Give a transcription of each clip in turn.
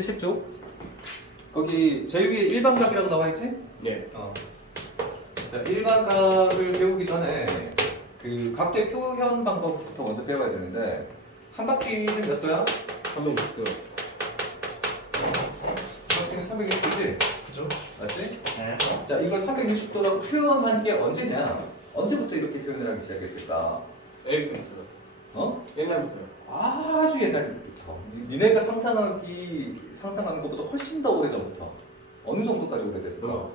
70쪽 거기 제일 위에 일반각이라고 나와 있지? 예. 자, 일반각을 배우기 전에 그 각도의 표현 방법부터 먼저 배워야 되는데 한 바퀴는 몇 도야? 360도. 한 바퀴는 360도지? 그죠? 맞지? 네. 자, 이걸 360도라고 표현한 게 언제냐? 언제부터 이렇게 표현을 하기 시작했을까? 옛날부터. 어? 옛날부터요. 아주 옛날부터. 니네가 상상하는 것보다 훨씬 더 오래전부터. 어느 정도까지 오래됐을까? 뭐야?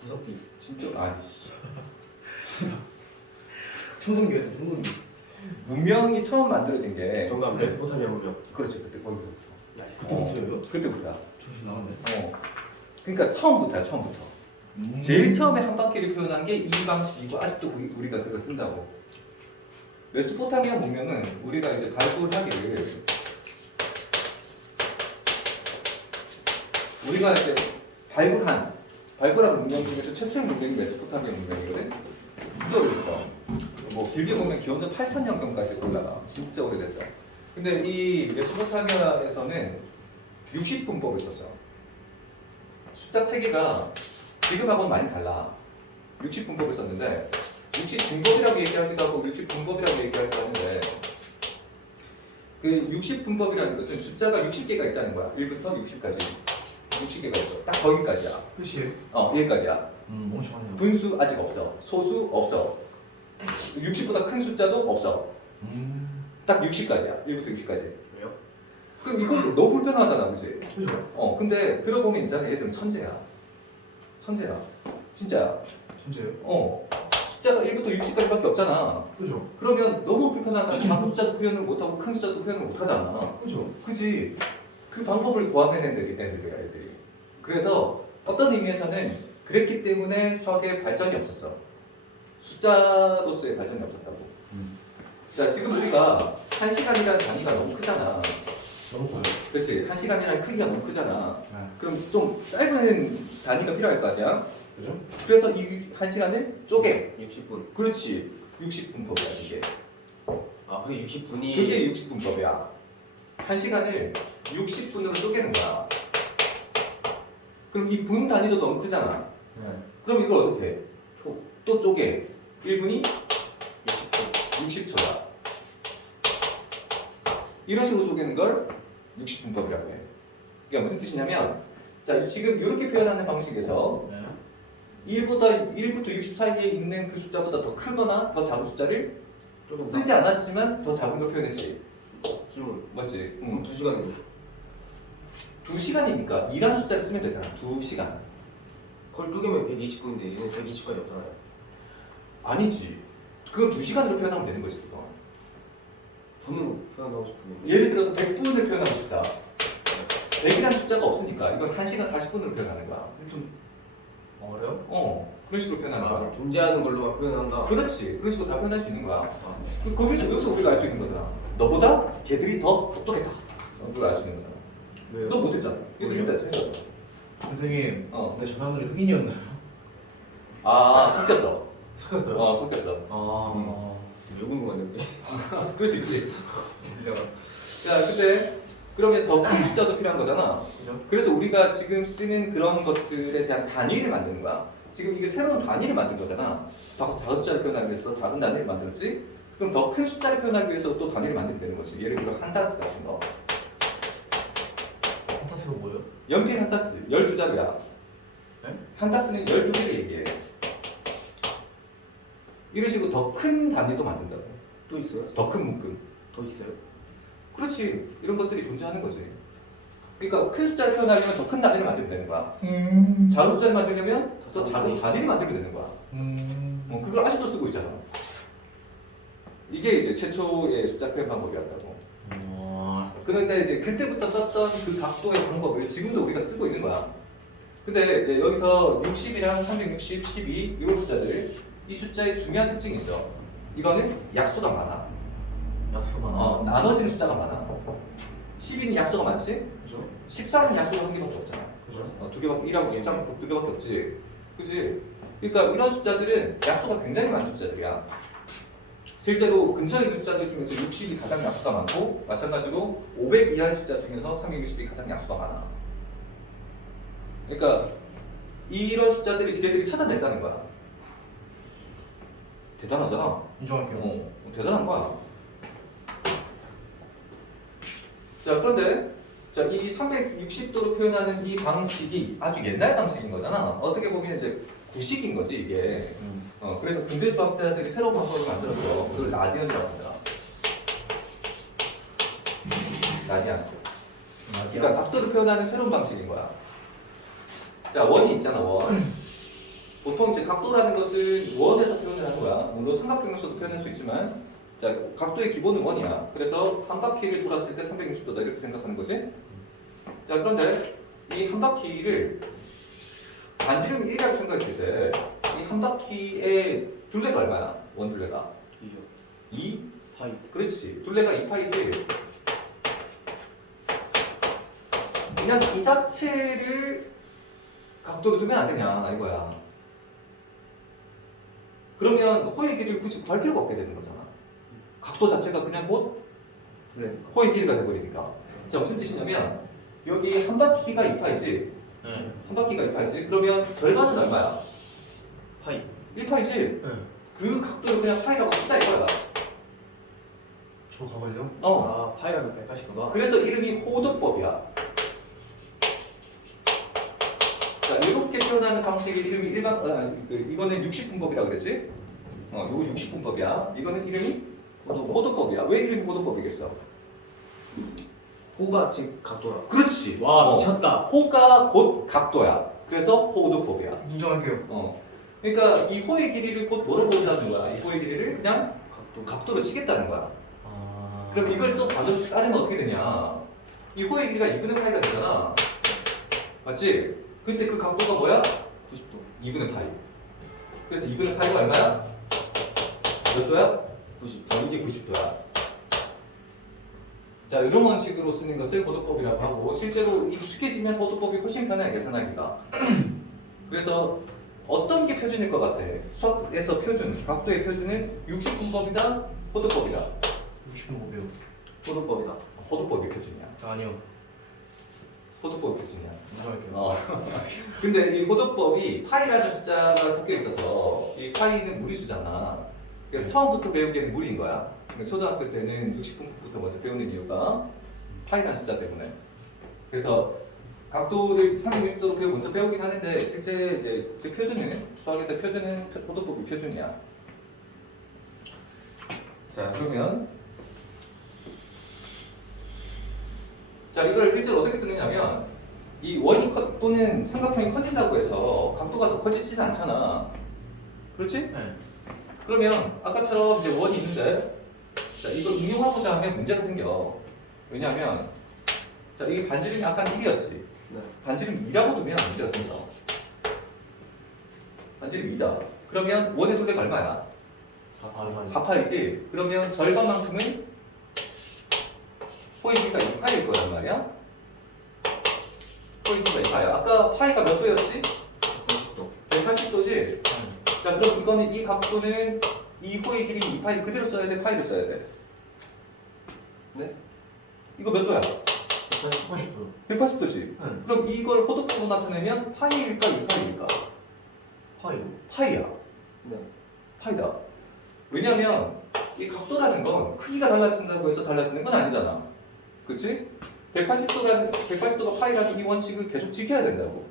구석기. 진짜 아니씨. 청동기에서 청동기. 문명이 처음 만들어진 게 정답 메소포타미아 문명. 그렇지, 그때 거기서부터. 나이스. 그때부터요? 그때부터. 정신 나갔네. 그러니까 처음부터야, 처음부터. 제일 처음에 한 바퀴를 표현한 게 이 방식이고 아직도 우리가 그걸 쓴다고. 메소포타미아 문명은 우리가 이제 발굴하기를 우리가 이제 발굴한 문명 중에서 최초의 문명이 메소포타미아 문명이거든. 진짜 오래됐어. 뭐 길게 보면 기원전 8,000년경까지 올라가. 진짜 오래됐어. 근데 이 메소포타미아에서는 60분법을 썼어. 숫자 체계가 지금하고는 많이 달라. 60분법을 썼는데 60증법이라고 얘기하기도 하고 60분법이라고 얘기하기도 하는데 그 60분법이라는 것은 숫자가 60개가 있다는 거야. 1부터 60까지 60개가 있어. 딱 거기까지야. 끝이에요? 여기까지야. 멍청하네요. 분수 아직 없어. 소수 없어. 60보다 큰 숫자도 없어. 딱 60까지야. 1부터 60까지. 왜요? 그럼 이걸 너무 불편하잖아, 그치? 그죠? 근데 들어보면 있잖아. 얘들은 천재야. 천재야. 진짜야. 진짜요? 숫자가 1부터 60까지밖에 없잖아. 그죠? 그러면 너무 불편하잖아. 작은 숫자도 표현을 못하고 큰 숫자도 표현을 못하잖아. 그죠? 그지? 그 방법을 고안해낸 애들이. 그래서 어떤 의미에서는 그랬기 때문에 수학의 발전이 없었어. 숫자로서의 발전이 없었다고. 자, 지금 우리가 1시간이라는 단위가 너무 크잖아. 너무 커요. 그렇지? 1시간이라는 크기가 너무 크잖아. 네. 그럼 좀 짧은 단위가 필요할 거 아니야? 그죠? 그래서 이 1시간을 쪼개. 60분. 그렇지. 60분법이야, 이게. 아, 그게 60분이. 그게 60분법이야. 1시간을 60분으로 쪼개는 거야. 그럼 이 분 단위도 너무 크잖아. 네. 그럼 이걸 어떻게 해? 또 쪼개. 1분이 60분. 60초다. 이런 식으로 쪼개는 걸 60분법이라고 해. 그게 무슨 뜻이냐면, 자, 지금 이렇게 표현하는 방식에서 네. 1부터 60 사이에 있는 그 숫자보다 더 크거나 더 작은 숫자를 조금 쓰지 않았지만 더 작은 걸 표현했지. 질문. 맞지? 응. 2시간이요. 2시간이니까 2라는 숫자를 쓰면 되잖아. 2시간. 그걸 쪼개면 120분인데 얘는 120분이 없잖아요. 아니지. 그거 2시간으로 표현하면 되는 거지, 그거. 분으로 표현하고 싶으면. 예를 들어서 100분을 표현하고 싶다. 100이라는 숫자가 없으니까 이건 1시간 40분으로 표현하는 거야. 좀 어려워? 그런 식으로 표현하는 거야. 아, 존재하는 걸로만 표현한다. 그렇지. 그런 식으로 다 표현할 수 있는 거야. 아, 여기서 우리가 알 수 있는 거잖아. 너보다 걔들이 더 똑똑했다. 그걸 알 수 있는 거잖아. 왜요? 너 못했잖아. 얘들이 왜요? 했잖아. 선생님, 어. 근데 저 사람들이 흑인이었나요? 섞였어. 섞였어요? 섞였어. 아. 왜 궁금한데? 그럴 수 있지. 내가 자, 근데 그러면 더 큰 숫자도 필요한 거잖아. 그죠? 그래서 우리가 지금 쓰는 그런 것들에 대한 단위를 만드는 거야. 지금 이게 새로운 단위를 만든 거잖아. 작은 숫자를 표현하기 위해서 작은 단위를 만들었지? 그럼 더 큰 숫자를 표현하기 위해서 또 단위를 만들면 되는 거지. 예를 들어 한다스 같은 거. 판타스가 뭐예요? 연필 한다스 12자루야. 네? 한다스는 12개를 얘기해. 이런 식으로 더 큰 단위도 만든다고. 또 있어요? 더 큰 묶음. 더 있어요? 그렇지. 이런 것들이 존재하는 거지. 그러니까 큰 숫자를 표현하려면 더 큰 단위를 만들면 되는 거야. 작은 숫자를 만들려면 더 작은 단위를 만들면 되는 거야. 그걸 아직도 쓰고 있잖아. 이게 이제 최초의 숫자 표현 방법이었다고. 그런데 이제 그때부터 썼던 그 각도의 방법을 지금도 우리가 쓰고 있는 거야. 근데 이제 여기서 60이랑 360, 12 이런 숫자들, 이 숫자의 중요한 특징이 있어. 이거는 약수가 많아. 약수가 많아. 나눠지는 숫자가 많아. 12는 약수가 많지? 그죠? 14는 약수가 한 개밖에 없잖아. 그죠? 두 개밖에 1하고 13 두 개밖에 없지. 그지? 그러니까 이런 숫자들은 약수가 굉장히 많은 숫자들이야. 실제로 근처에 있는 숫자들 중에서 60이 가장 약수가 많고 마찬가지로 500 이하의 숫자 중에서 360이 가장 약수가 많아. 그러니까 이런 숫자들이 걔들이 찾아낸다는 거야. 대단하잖아. 인정할게요. 대단한 거야. 자, 그런데 자, 이 360도로 표현하는 이 방식이 아주 옛날 방식인 거잖아. 어떻게 보면 이제 구식인 거지 이게. 그래서 근대 수학자들이 새로운 방법을 만들었어. 그걸 라디언이라고 합니다. 라디안. 그러니까 각도를 표현하는 새로운 방식인 거야. 자, 원이 있잖아, 원. 보통 이제 각도라는 것은 원에서 표현을 하는 거야. 물론 삼각형에서도 표현할 수 있지만, 자, 각도의 기본은 원이야. 그래서 한 바퀴를 돌았을 때 360도다 이렇게 생각하는 거지. 자, 그런데 이 한 바퀴를 반지름 1이라고 생각했을 때 이 한 바퀴의 둘레가 얼마야? 원 둘레가 2? 파이. 그렇지. 둘레가 2파이지. 그냥 이 자체를 각도로 두면 안 되냐 이거야. 그러면 호의 길이를 굳이 구할 필요가 없게 되는 거잖아. 각도 자체가 그냥 곧 네. 호의 길이가 돼버리니까. 자, 무슨 뜻이냐면 여기 한 바퀴가 2파이지. 네. 한 바퀴가 2파이지. 그러면 절반은 얼마야? 파이. 1파이지. 네. 그 각도를 그냥 파이라고 쓰자 이거야. 저 가발요? 어. 아, 파이가 180도다. 그래서 이름이 호도법이야. 자, 이렇게 표현하는 방식의 이름이 이거는 60분법이라고 그랬지? 이거 60분법이야. 이거는 이름이 호도법이야. 왜 이름이 호도법이겠어? 호가 지금 각도라. 그렇지. 와, 미쳤다. 호가 곧 각도야. 그래서 호도법이야. 인정할게요. 그러니까 이 호의 길이를 곧 뭐로 보인다는 거야? 이 호의 길이를 그냥 각도로 치겠다는 거야. 그럼 이걸 또 반대로 짜르면 어떻게 되냐? 이 호의 길이가 2분의 파이가 되잖아. 맞지? 그때 그 각도가 뭐야? 90도. 2분의 파이. 그래서 2분의 파이가 얼마야? 몇 도야? 90. 이게 90도야. 자, 이런 원칙으로 쓰는 것을 호도법이라고 하고 실제로 익숙해지면 호도법이 훨씬 편해 계산하기가. 그래서 어떤 게 표준일 것 같아? 수학에서 표준, 각도의 표준은 60분법이다, 호도법이다. 60분법이요. 호도법이다. 호도법이 표준이야. 아니요. 호도법이 표준이야. 인정할게요. 근데 이 호도법이 파이라는 숫자가 섞여 있어서 이 파이는 무리수잖아. 그래서 처음부터 배우기에는 무리인 거야. 근데 초등학교 때는 60분부터 먼저 배우는 이유가 파이라는 숫자 때문에. 그래서 각도를 360도로 먼저 배우긴 하는데 실제 이제 그 표준은 수학에서 표준은 호도법이 표준이야. 자, 그러면 자, 이걸 실제로 어떻게 쓰느냐면 이 원이 또는 삼각형이 커진다고 해서 각도가 더 커지지는 않잖아. 그렇지? 네. 그러면 아까처럼 이제 원이 있는데 자, 이걸 응용하고자 하면 문제가 생겨. 왜냐하면 자, 이게 반지름이 아까 1이었지. 네. 반지름 2라고 두면 문제가 생겨. 반지름 2다. 그러면 원의 둘레가 얼마야? 4파이지. 그러면 절반만큼은 호의 길이가 2파일 거란 말이야. 호의 길이가 2파야. 아까 파이가 몇 도였지? 90도. 180도지? 자, 그럼 이거는 이 각도는 이 호의 길이 2파이 그대로 써야 돼? 파이를 써야 돼? 네? 이거 몇 도야? 180도요. 180도지? 네. 그럼 이걸 호도법으로 나타내면 파이일까 2파이일까? 파이요. 파이야. 네. 파이다. 왜냐면 이 각도라는 건 크기가 달라진다고 해서 달라지는 건 아니잖아. 그치? 180도가 파이라는 이 원칙을 계속 지켜야 된다고.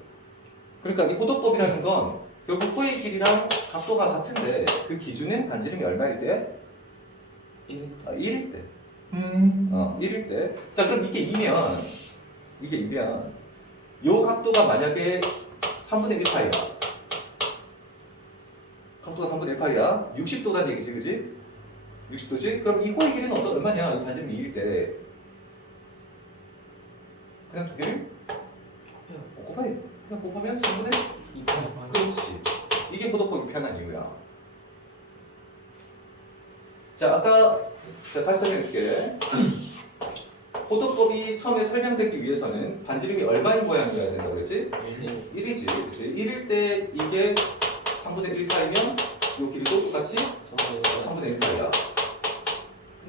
그러니까 이 호도법이라는 건 결국 호의 길이랑 각도가 같은데 그 기준은 반지름이 얼마일 때? 1일 때. 1일 때. 자, 그럼 이게 2면 요 각도가 만약에 3분의 1파이야. 각도가 3분의 1파이야. 60도란 얘기지, 그지? 60도지? 그럼 이 호의 길이는 얼마냐? 이 반지름이 2일 때. 그냥 두 개를? 곱해. 그냥 곱하면 3분의 2파이. 그렇지. 이게 호도법이 편한 이유야. 자, 아까 다시 설명해 줄게. 호도법이 처음에 설명되기 위해서는 반지름이 얼마인 모양이어야 된다고 그랬지? 1이지. 그렇지? 1일 때 이게 3분의 1파이면 이 길이도 똑같이 3분의 1파이야.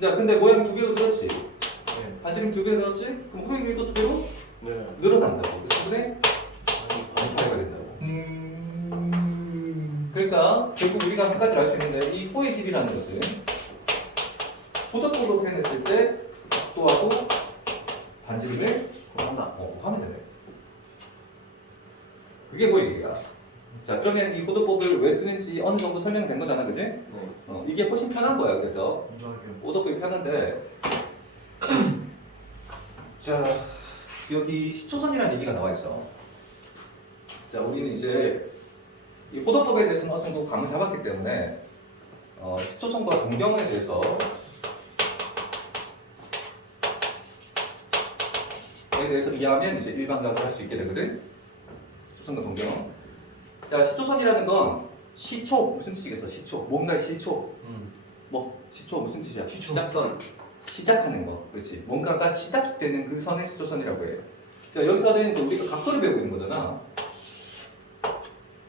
자, 근데 모양 두 배로 늘었지. 네. 반지름 두 배로 늘었지? 그럼 호의 길이도 두 배로 네. 늘어난다고. 그래서 분의 아니, 파이가 된다고. 그러니까 결국 우리가 한 가지를 알 수 있는데 이 호의 길이라는 것은 포도볼로 표현했을 때 각도하고 반지름을 한다. 곱하면 되네. 그게 호의 길이야. 자, 그러면 이 호도법을 왜 쓰는지 어느 정도 설명된 거잖아, 그지? 네. 이게 훨씬 편한 거야. 그래서 인정할게요. 호도법이 편한데 자, 여기 시초선이라는 얘기가 나와 있어. 자, 우리는 이제 이 호도법에 대해서는 어느 정도 감을 잡았기 때문에 시초선과 동경에 대해서 이해하면 이제 일반각을 할 수 있게 되거든. 시초선과 동경. 자, 시초선이라는 건 시초 무슨 뜻이겠어? 시초 뭔가의 시초. 뭐 시초 무슨 뜻이야? 시작선. 시작하는 거, 그렇지? 뭔가가 시작되는 그 선을 시초선이라고 해요. 자, 여기서는 이제 우리가 각도를 배우고 있는 거잖아.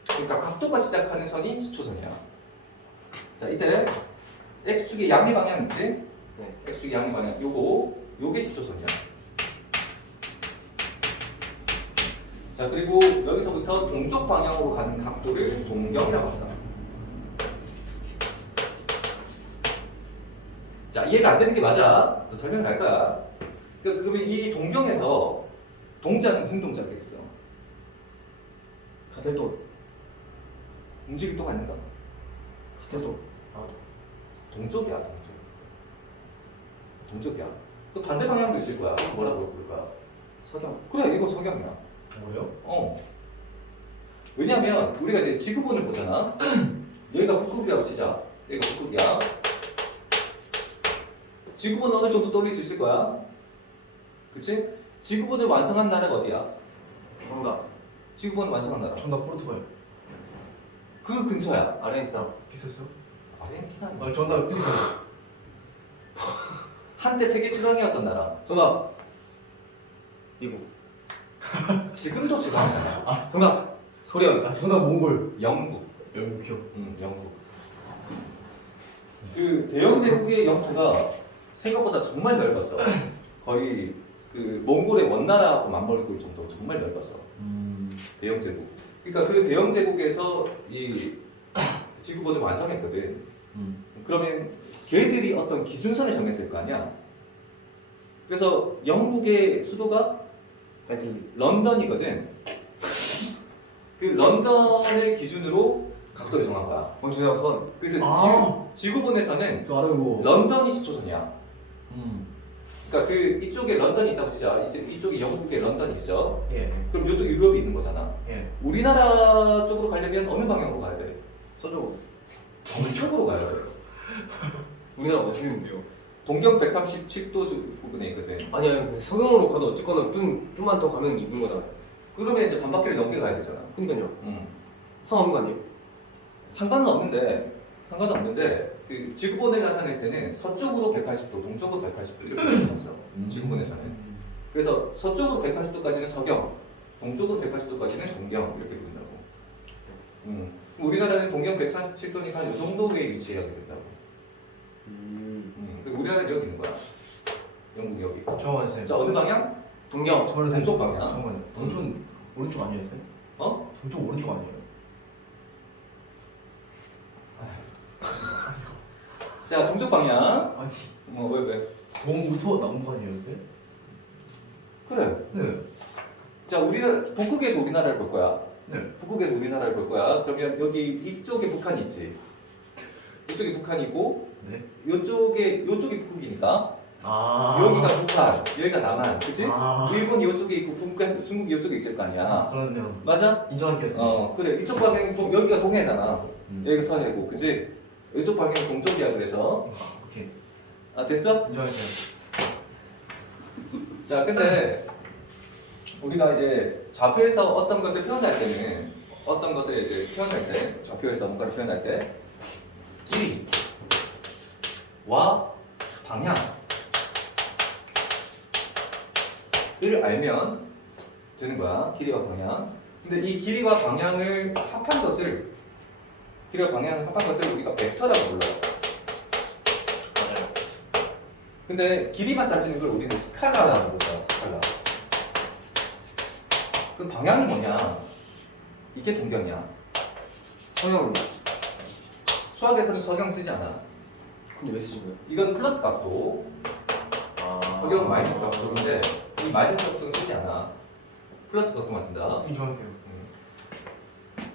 그러니까 각도가 시작하는 선이 시초선이야. 자, 이때 x축의 양의 방향 있지? 네. x축의 양의 방향, 요게 시초선이야. 자, 그리고 여기서부터 동쪽 방향으로 가는 각도를 동경이라고 한다. 자, 이해가 안 되는 게 맞아. 설명을 할 거야. 그러면 이 동경에서 동자는 무슨 동자겠어? 같은 또. 움직일 동 아닌가? 같은 또. 동쪽이야, 동쪽이야. 또 반대 방향도 있을 거야. 뭐라고 부를 거야? 석영. 그래, 이거 석영이야. 뭐요? 왜냐면 우리가 이제 지구본을 보잖아. 여기가 북극이라고 치자. 여기가 북극이야. 지구본 어느 정도 떠올릴 수 있을 거야. 그치? 지구본을 완성한 나라가 어디야? 정답. 지구본을 완성한 나라. 정답 포르투갈. 그 근처야. 아르헨티나. 비슷했어요? 아르헨티나. 정답 필리핀. 한때 세계 최강이었던 나라. 정답. 미국. 지금도 최강이잖아. 정답. 소련. 정답 몽골. 영국. 영국이요. 영국. 그 대영 제국의 영토가 생각보다 정말 넓었어. 거의 그 몽골의 원나라하고 맞먹을 정도로 정말 넓었어. 대영 제국. 그러니까 그 대영 제국에서 이 지구본을 완성했거든. 그러면 걔들이 어떤 기준선을 정했을 거 아니야. 그래서 영국의 수도가 벤틀리. 런던이거든. 그 런던을 기준으로 각도를 정한 거야. 원주대선. 그래서 지구본에서는 저 알아요 이거. 런던이 시초선이야. 그러니까 그 이쪽에 런던이 있다고 치자. 이제 이쪽에 영국에 런던이 있어. 예. 그럼 이쪽 유럽이 있는 거잖아. 예. 우리나라 쪽으로 가려면 어느 방향으로 가야 돼? 서쪽. 동쪽으로 가야 돼. 우리나라 어디 있는데요? 동경 137도 부분에 있거든. 아니 서경으로 가도 어쨌거나 좀만 더 가면 있는 거잖아요. 그러면 이제 반바퀴를 넘게 가야 되잖아. 그러니까요. 상관없는 거 아니에요? 상관은 없는데 그 지구본에 나타낼 때는 서쪽으로 180도, 동쪽으로 180도 이렇게 나타났어. 지구본에서는. 그래서 서쪽으로 180도까지는 서경, 동쪽으로 180도까지는 동경 이렇게 부른다고. 우리나라는 동경 137도니까 이 정도에 위치하게 된다고. 우리나라는 여기 있는 거야. 영국 여기. 정원 쌤. 자, 어느 방향? 동경. 정원 쌤. 동쪽 방향. 정원. 동쪽 오른쪽 아니었어요? 어? 동쪽 오른쪽 아니에요? 자, 동쪽 방향. 아니. 왜? 동우서 남부 아니었는데? 그래. 네. 자, 우리나라 북극에서 우리나라를 볼 거야. 네. 북극에서 우리나라를 볼 거야. 그러면 여기 이쪽에 북한이 있지. 이쪽이 북한이고, 네. 요쪽이 북극이니까 아. 여기가 북한, 여기가 남한, 그치? 아. 일본이 이쪽에 있고 중국이 이쪽에 있을 거 아니야. 그렇네요. 맞아? 인정할게요. 그래. 이쪽 방향이 여기가 동해잖아. 음. 여기가 서해고, 그치? 이쪽 방향이 동쪽이야. 그래서 오케이. 됐어? 인정할게요. 자, 근데 우리가 이제 좌표에서 어떤 것을 표현할 때는 어떤 것을 이제 표현할 때 좌표에서 뭔가를 표현할 때 길이와 방향을 알면 되는 거야. 길이와 방향. 근데 이 길이와 방향을 합한 것을 우리가 벡터라고 불러요. 근데 길이만 따지는 걸 우리는 스칼라라고 부르잖아. 스칼라. 그럼 방향이 뭐냐? 이게 동경이야. 성형은 수학에서는 석영 쓰지 않아. 근데 왜 쓰신 거예요? 이건 플러스 각도, 석영은 마이너스 각도인데 이 마이너스 각도는 쓰지 않아. 플러스 각도만 쓴다. 인정할게요.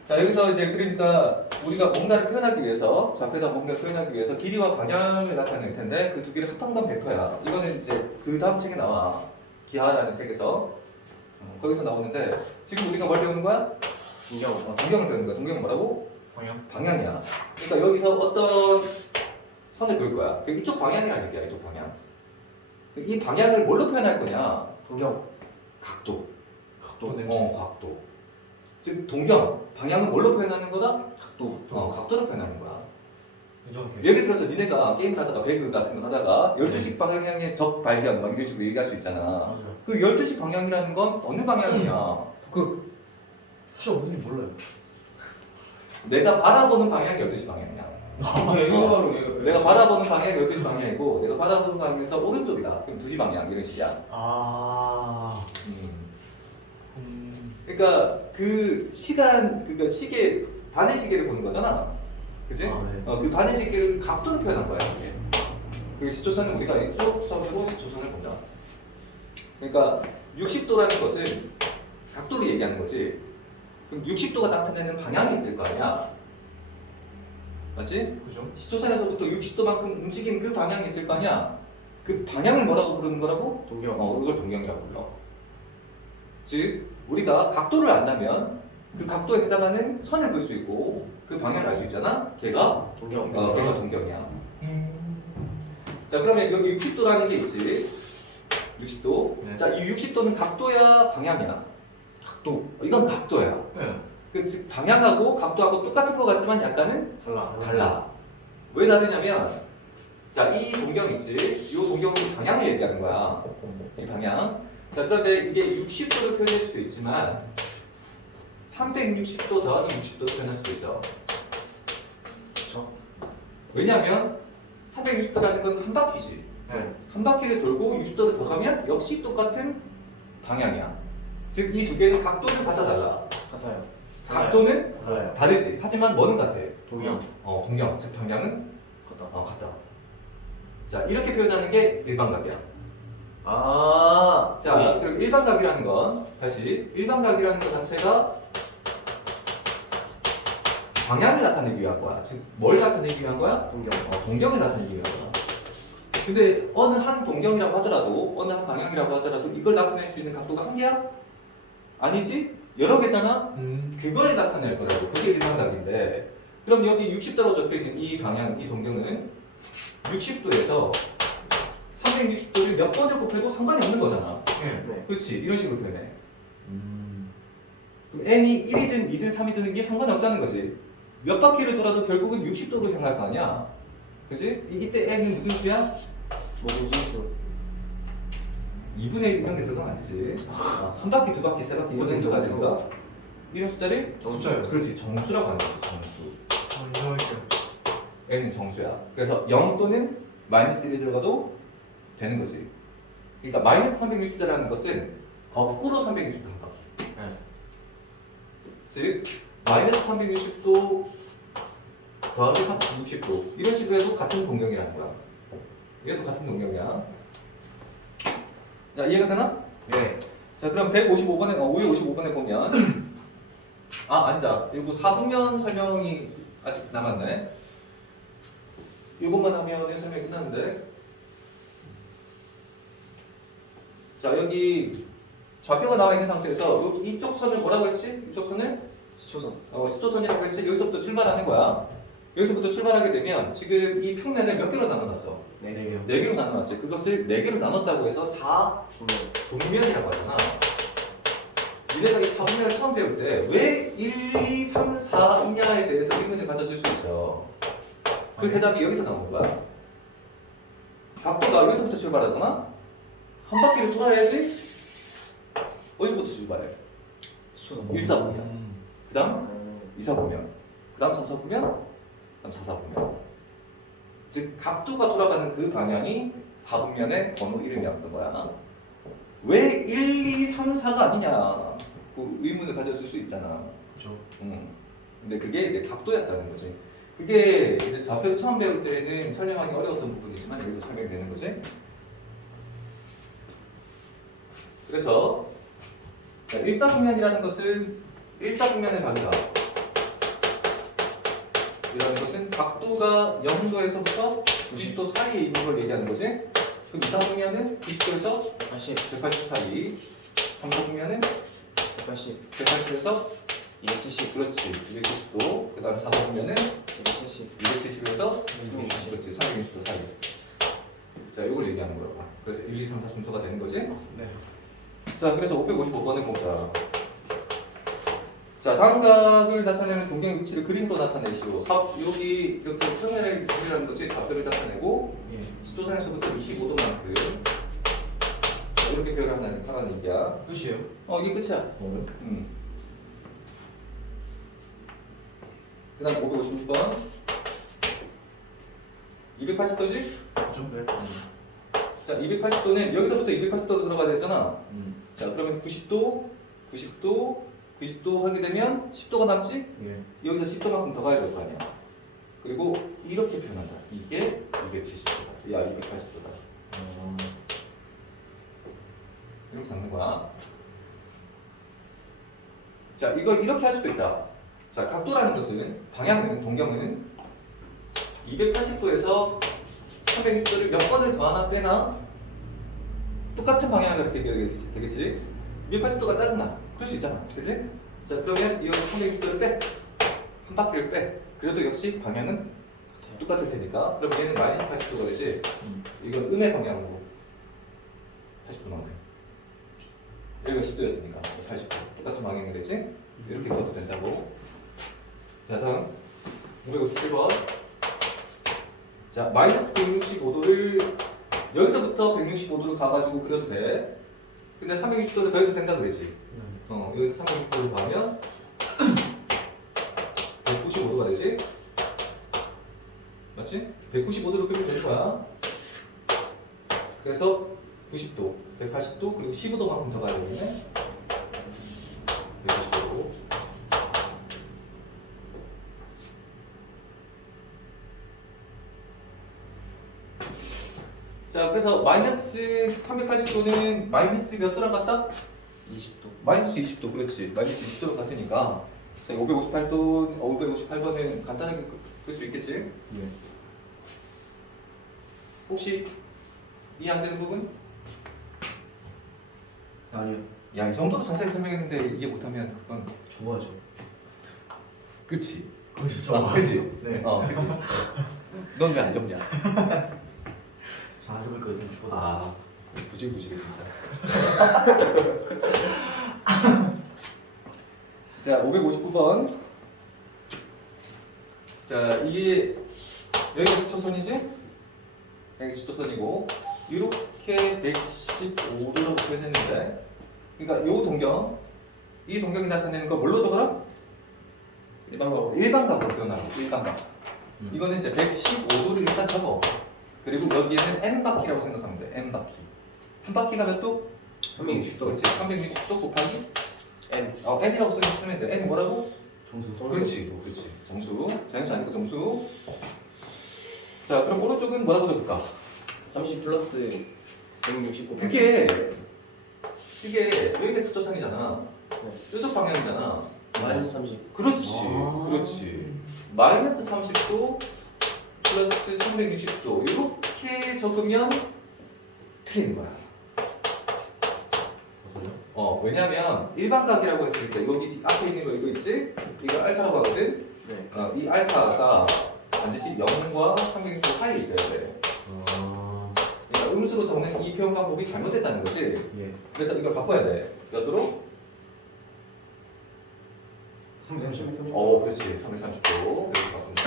자 여기서 이제 그러니까 우리가 뭔가를 표현하기 위해서 좌표에다 뭔가를 표현하기 위해서 길이와 방향을 나타낼 텐데 그 두 개를 합한 벡터야. 이거는 이제 그 다음 책에 나와. 기하라는 책에서 거기서 나오는데 지금 우리가 뭘 배우는 거야? 동경. 동경을 배우는 거야. 동경은 뭐라고? 방향. 방향이야. 그러니까 여기서 어떤 선을 그을 거야. 이쪽 방향이라는 얘기야. 이쪽 방향. 이 방향을 뭘로 표현할 거냐? 동경. 각도. 각도 각도. 즉 동경 방향은 뭘로 표현하는 거다? 각도. 각도로 표현하는 거야. 인정할게요. 예를 들어서 니네가 게임을 하다가 배그 같은 거 하다가 12시 방향의 적 발견 막 이런 식으로 얘기할 수 있잖아. 맞아요. 그 12시 방향이라는 건 어느 방향이냐? 북극. 사실 어딘지 몰라요. 내가 바라보는 방향이 12시 방향이야. 이거 바로 내가 바라보는 방향이 12시 방향이고 내가 바라보는 방향에서 오른쪽이다. 그럼 2시 방향 이런 식이야. 그러니까 그 시간 그러니까 시계 반의 시계를 보는 거잖아. 그지? 네. 그 반의 시계를 각도로 표현한 거야 이게. 그 시초선은 우리가 이쪽 선으로 시초선을 본다. 그러니까 60도라는 것은 각도를 얘기하는 거지. 그럼 60도가 나타내는 방향이 있을 거 아니야. 맞지? 그죠? 시초선에서부터 60도만큼 움직인 그 방향이 있을 거 아니야. 그 방향을 뭐라고 부르는 거라고? 동경. 이걸 동경이라고 불러. 즉 우리가 각도를 안다면 그 각도에 해당하는 선을 그을 수 있고 그 방향을 알 수 있잖아. 걔가 동경. 걔가 동경이야. 자 그러면 여기 60도라는 게 있지. 60도. 네. 자 이 60도는 각도야 방향이야. 각도. 이건 각도야. 네. 즉 방향하고 각도하고 똑같은 것 같지만 약간은 달라. 달라. 왜 다르냐면 자 이 동경 있지. 이 동경은 방향을 얘기하는 거야. 이 방향. 자 그런데 이게 60도로 표현할 수도 있지만 360도 더하기 60도로 표현할 수도 있어. 그렇죠. 왜냐하면 360도라는 건 한 바퀴지. 네. 한 바퀴를 돌고 60도를 더 가면 역시 똑같은 방향이야. 즉 이 두 개는 각도는 같아 달라. 같아요. 각도는 달라요. 다르지. 하지만 뭐는 같아? 동경. 동경. 즉 방향은 같다. 같다. 자 이렇게 표현하는 게 일반각이야. 자 그럼 일반각이라는 건 다시 일반각이라는 것 자체가 방향을 나타내기 위한 거야. 즉 뭘 나타내기 위한 거야? 동경. 동경을 나타내기 위한 거야. 근데 어느 한 동경이라고 하더라도 어느 한 방향이라고 하더라도 이걸 나타낼 수 있는 각도가 한 개야? 아니지? 여러 개잖아? 그걸 나타낼 거라고. 그게 일반각인데 그럼 여기 60도로 적혀있는 이 방향, 이 동경은 60도에서 360도를 몇 번을 곱해도 상관이 없는 거잖아. 네. 그렇지? 이런 식으로 표현해. 그럼 n이 1이든 2든 3이든 이게 상관이 없다는 거지. 몇 바퀴를 돌아도 결국은 60도로 향할 거 아니야. 그치? 이때 n은 무슨 수야? 모든 실수. 2분의 1 이런 게 들어가면 안 되지. 한 바퀴, 두 바퀴, 세 바퀴 이런 게 들어가야 되니까 이런 숫자를 숫자요. 그렇지. 정수라고 하는 거지. 정수. 인정할게요. n은 정수야. 그래서 0 또는 마이너스 1이 들어가도 되는 거지. 그러니까 마이너스 360도라는 것은 거꾸로 360도 한 바퀴. 네. 즉 마이너스 360도 더하기 360도 이런 식으로 해도 같은 동경이라는 거야. 얘도 같은 동경이야. 자 이해가 되나? 네. 자 그럼 155번에 555번에 보면 아니다. 이거 4분면 설명이 아직 남았네. 이것만 하면 설명이 끝났는데. 자 여기 좌표가 나와 있는 상태에서 여기 이쪽 선을 뭐라고 했지? 이쪽 선을 시초선. 시초선이라고 했지? 여기서부터 출발하는 거야. 여기서부터 출발하게 되면 지금 이 평면을 몇 개로 나눠놨어? 네. 4개로 나눠놨지. 그것을 4개로 나눴다고 해서 동경. 4분면이라고 하잖아. 니네가 이 4분면을 처음 배울 때 왜 1, 2, 3, 4이냐에 대해서 의문을 가졌을 수 있어. 그 해답이 여기서 나오는 거야. 각도가 여기서부터 출발하잖아? 한 바퀴를 돌아야지 어디서부터 출발해? 시초선. 1, 4분면. 그 다음 2, 4분면. 그 다음 3, 4분면. 그 다음 4, 4분면. 즉 각도가 돌아가는 그 방향이 4분면의 번호 이름이었던 거야. 왜 1, 2, 3, 4가 아니냐? 그 의문을 가졌을 수 있잖아. 그렇죠. 근데 그게 이제 각도였다는 거지. 그게 이제 좌표를 처음 배울 때는 설명하기 어려웠던 부분이지만 여기서 설명이 되는 거지. 그래서 일사분면이라는 것은 일사분면의 각이다. 이라는 것은 각도가 0도에서부터 90도 사이에 있는 걸 얘기하는 거지. 그럼 이사분면은 90도에서 180 사이, 삼사분면은 180, 180에서 270, 그렇지 270도. 그 다음에 사사분면은 270, 270에서 360. 그렇지 360도 사이. 자, 이걸 얘기하는 거야. 그래서 1, 2, 3, 4 순서가 되는 거지. 네. 자, 그래서 555번은 공짜. 자, 당각을 나타내는 동경의 위치를 그림으로 나타내시오. 여기 이렇게 평면을 그리라는 거지. 좌표를 나타내고 예. 시조선에서부터 25도만큼 이렇게 표현하라는 얘기야. 끝이에요? 이게 끝이야. 그 다음 556번 280도지? 좀 네. 자, 280도는 여기서부터 280도로 들어가야 되잖아. 자, 그러면 90도, 90도, 90도 하게 되면 10도가 남지? 예. 여기서 10도만큼 더 가야 될 거 아니야. 그리고 이렇게 표현한다. 이게 270도다. 야, 280도다. 이렇게 잡는 거야. 자, 이걸 이렇게 할 수도 있다. 자, 각도라는 것은, 방향은, 동경은 280도에서 360도를 몇 번을 더하나 빼나 똑같은 방향으로 이렇게 되겠지? 280도가 짜증나. 그럴 수 있잖아. 그치? 자, 그러면 이거 360도를 빼. 한 바퀴를 빼. 그래도 역시 방향은 똑같을 테니까. 그럼 얘는 마이너스 80도가 되지? 이건 음의 방향으로 80도만큼. 여기가 10도였으니까 80도. 똑같은 방향이 되지? 이렇게 넣어도 된다고. 자, 다음 557번. 자, 마이너스 165도를 여기서부터 165도로 가가지고 그려도 돼. 근데 360도를 더해도 된다 그랬지? 여기서 360도를 더하면 195도가 되지? 맞지? 195도로 그리면 되는 거야. 그래서 90도, 180도, 그리고 15도만큼 더 가야 되겠네. 195도. 자, 그래서 마이너스 380도는 마이너스 몇 도랑 같다? 20도. 마이너스 20도, 그렇지. 마이너스 20도랑 같으니까. 자, 558번은 간단하게 끌 수 있겠지? 예. 혹시 이해 안 되는 부분? 아니요. 야, 이 정도로 자세히 설명했는데 이해 못하면 그건 접어야죠. 그치? 그렇죠. 그치? 네. 그치? 넌 왜 안 접냐? 잘 접을 거거든요. 아, 부질부질해 진짜. 자, 559번. 자, 이게 여기가 10초선이지? 여기 10초선이고 이렇게 115도로 표현했는데, 그러니까 요 동경, 이 동경이 나타내는 거 뭘로 적어라? 일반각으로. 일반각으로 표현하라고. 일반각. 이거는 이제 115도를 일단 적어. 그리고 여기에는 n바퀴라고 생각하면 돼. n바퀴. 한 바퀴가 몇 도? 360도. 그렇지. 360도 곱하기 N. n이라고 쓰면 돼. n 뭐라고? 정수. 그렇지. 그렇지. 정수. 자연수 아니고 정수. 자, 그럼 오른쪽은 뭐라고 적을까? 30 플러스 160 그게 여기가 스토상이잖아. 네. 이쪽 방향이잖아. 마이너스 30. 그렇지. 아. 그렇지. 마이너스 30도 플러스 360도 이렇게 적으면 틀리는 거야. 어서요? 왜냐면 일반각이라고 했을 때 여기 앞에 있는 거 이거 있지? 이거 알파라고 하거든? 네. 이 알파가 반드시 0과 360도 사이에 있어야 돼. 그러니까 음수로 적는 이 표현 방법이 잘못됐다는 거지. 예. 그래서 이걸 바꿔야 돼. 몇도로? 330. 그렇지. 330도. 이렇게 바꾸면 돼.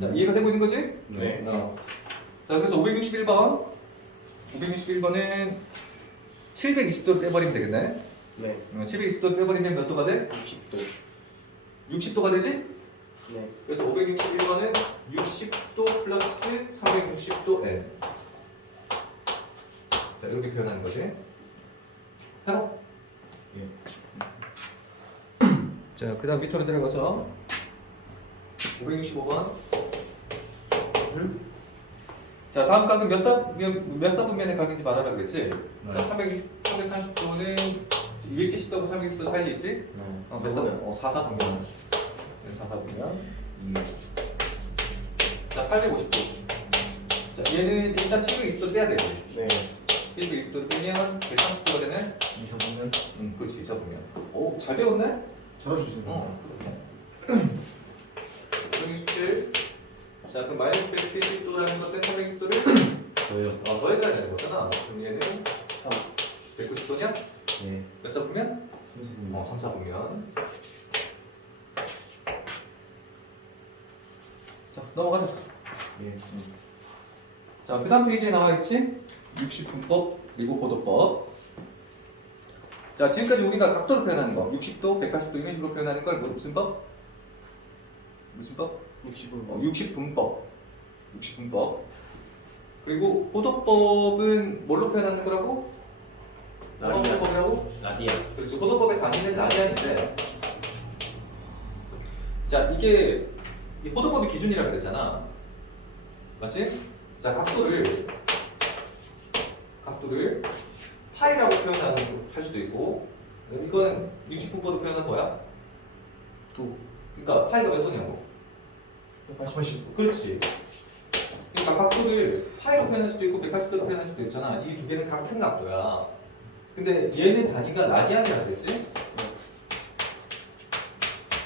자, 이해가 되고 있는 거지? 네. 자, 그래서 561번. 561번은 720도 빼버리면 되겠네. 네. 720도 빼버리면 몇 도가 돼? 60도. 60도가 되지? 네. 그래서 561번은 60도 플러스 360도 N. 자, 이렇게 표현하는 거지. 해봐. 예. 자, 그 다음 밑으로 들어가서 565번. 자, 다음 각은 몇 사분면의 각인지 말하라 그랬지? 네. 자, 330도는 270도하고 360도 사이에 있지? 네. 몇 사분? 4사분면. 네, 4사분면. 자, 850도. 자, 얘는 일단 720도 빼야 되지. 네. 720도 빼면 130도가 되네? 이사분면. 그렇지, 2사분면. 오, 잘 배웠네? 잘해주세요. 그렇네. 167. 자, 그럼 마이너스 170도라는 것은 360도를 뭐예요? 더해가야 되는 거잖아. 그럼 얘는 3. 190도냐? 예. 몇 사분면? 30분면. 3, 4분면. 자, 넘어가자. 예. 자, 그 다음 페이지에 나와 있지? 60분법, 그리고 고도법. 자, 지금까지 우리가 각도로 표현하는 거, 60도, 180도 이런 식으로 표현하는 걸 무슨 법? 무슨 법? 60분. 60분법. 60분법. 그리고 고도법은 뭘로 표현하는 거라고? 고도법이라고? 라디안. 그렇죠. 고도법의 강의는 라디안인데, 자, 이게 이 고도법의 기준이라고 그랬잖아. 맞지? 자, 각도를 파이라고 할 수도 있고, 이거는 60분법으로 표현한 거야. 그러니까 파이가 몇 도냐고. 180. 그렇지. 그러니까 각도를 파이로 표현할 수도 있고 180도로 표현할 수도 있잖아. 이 두 개는 같은 각도야. 근데 얘는 단위가 라디안이라고 그랬지?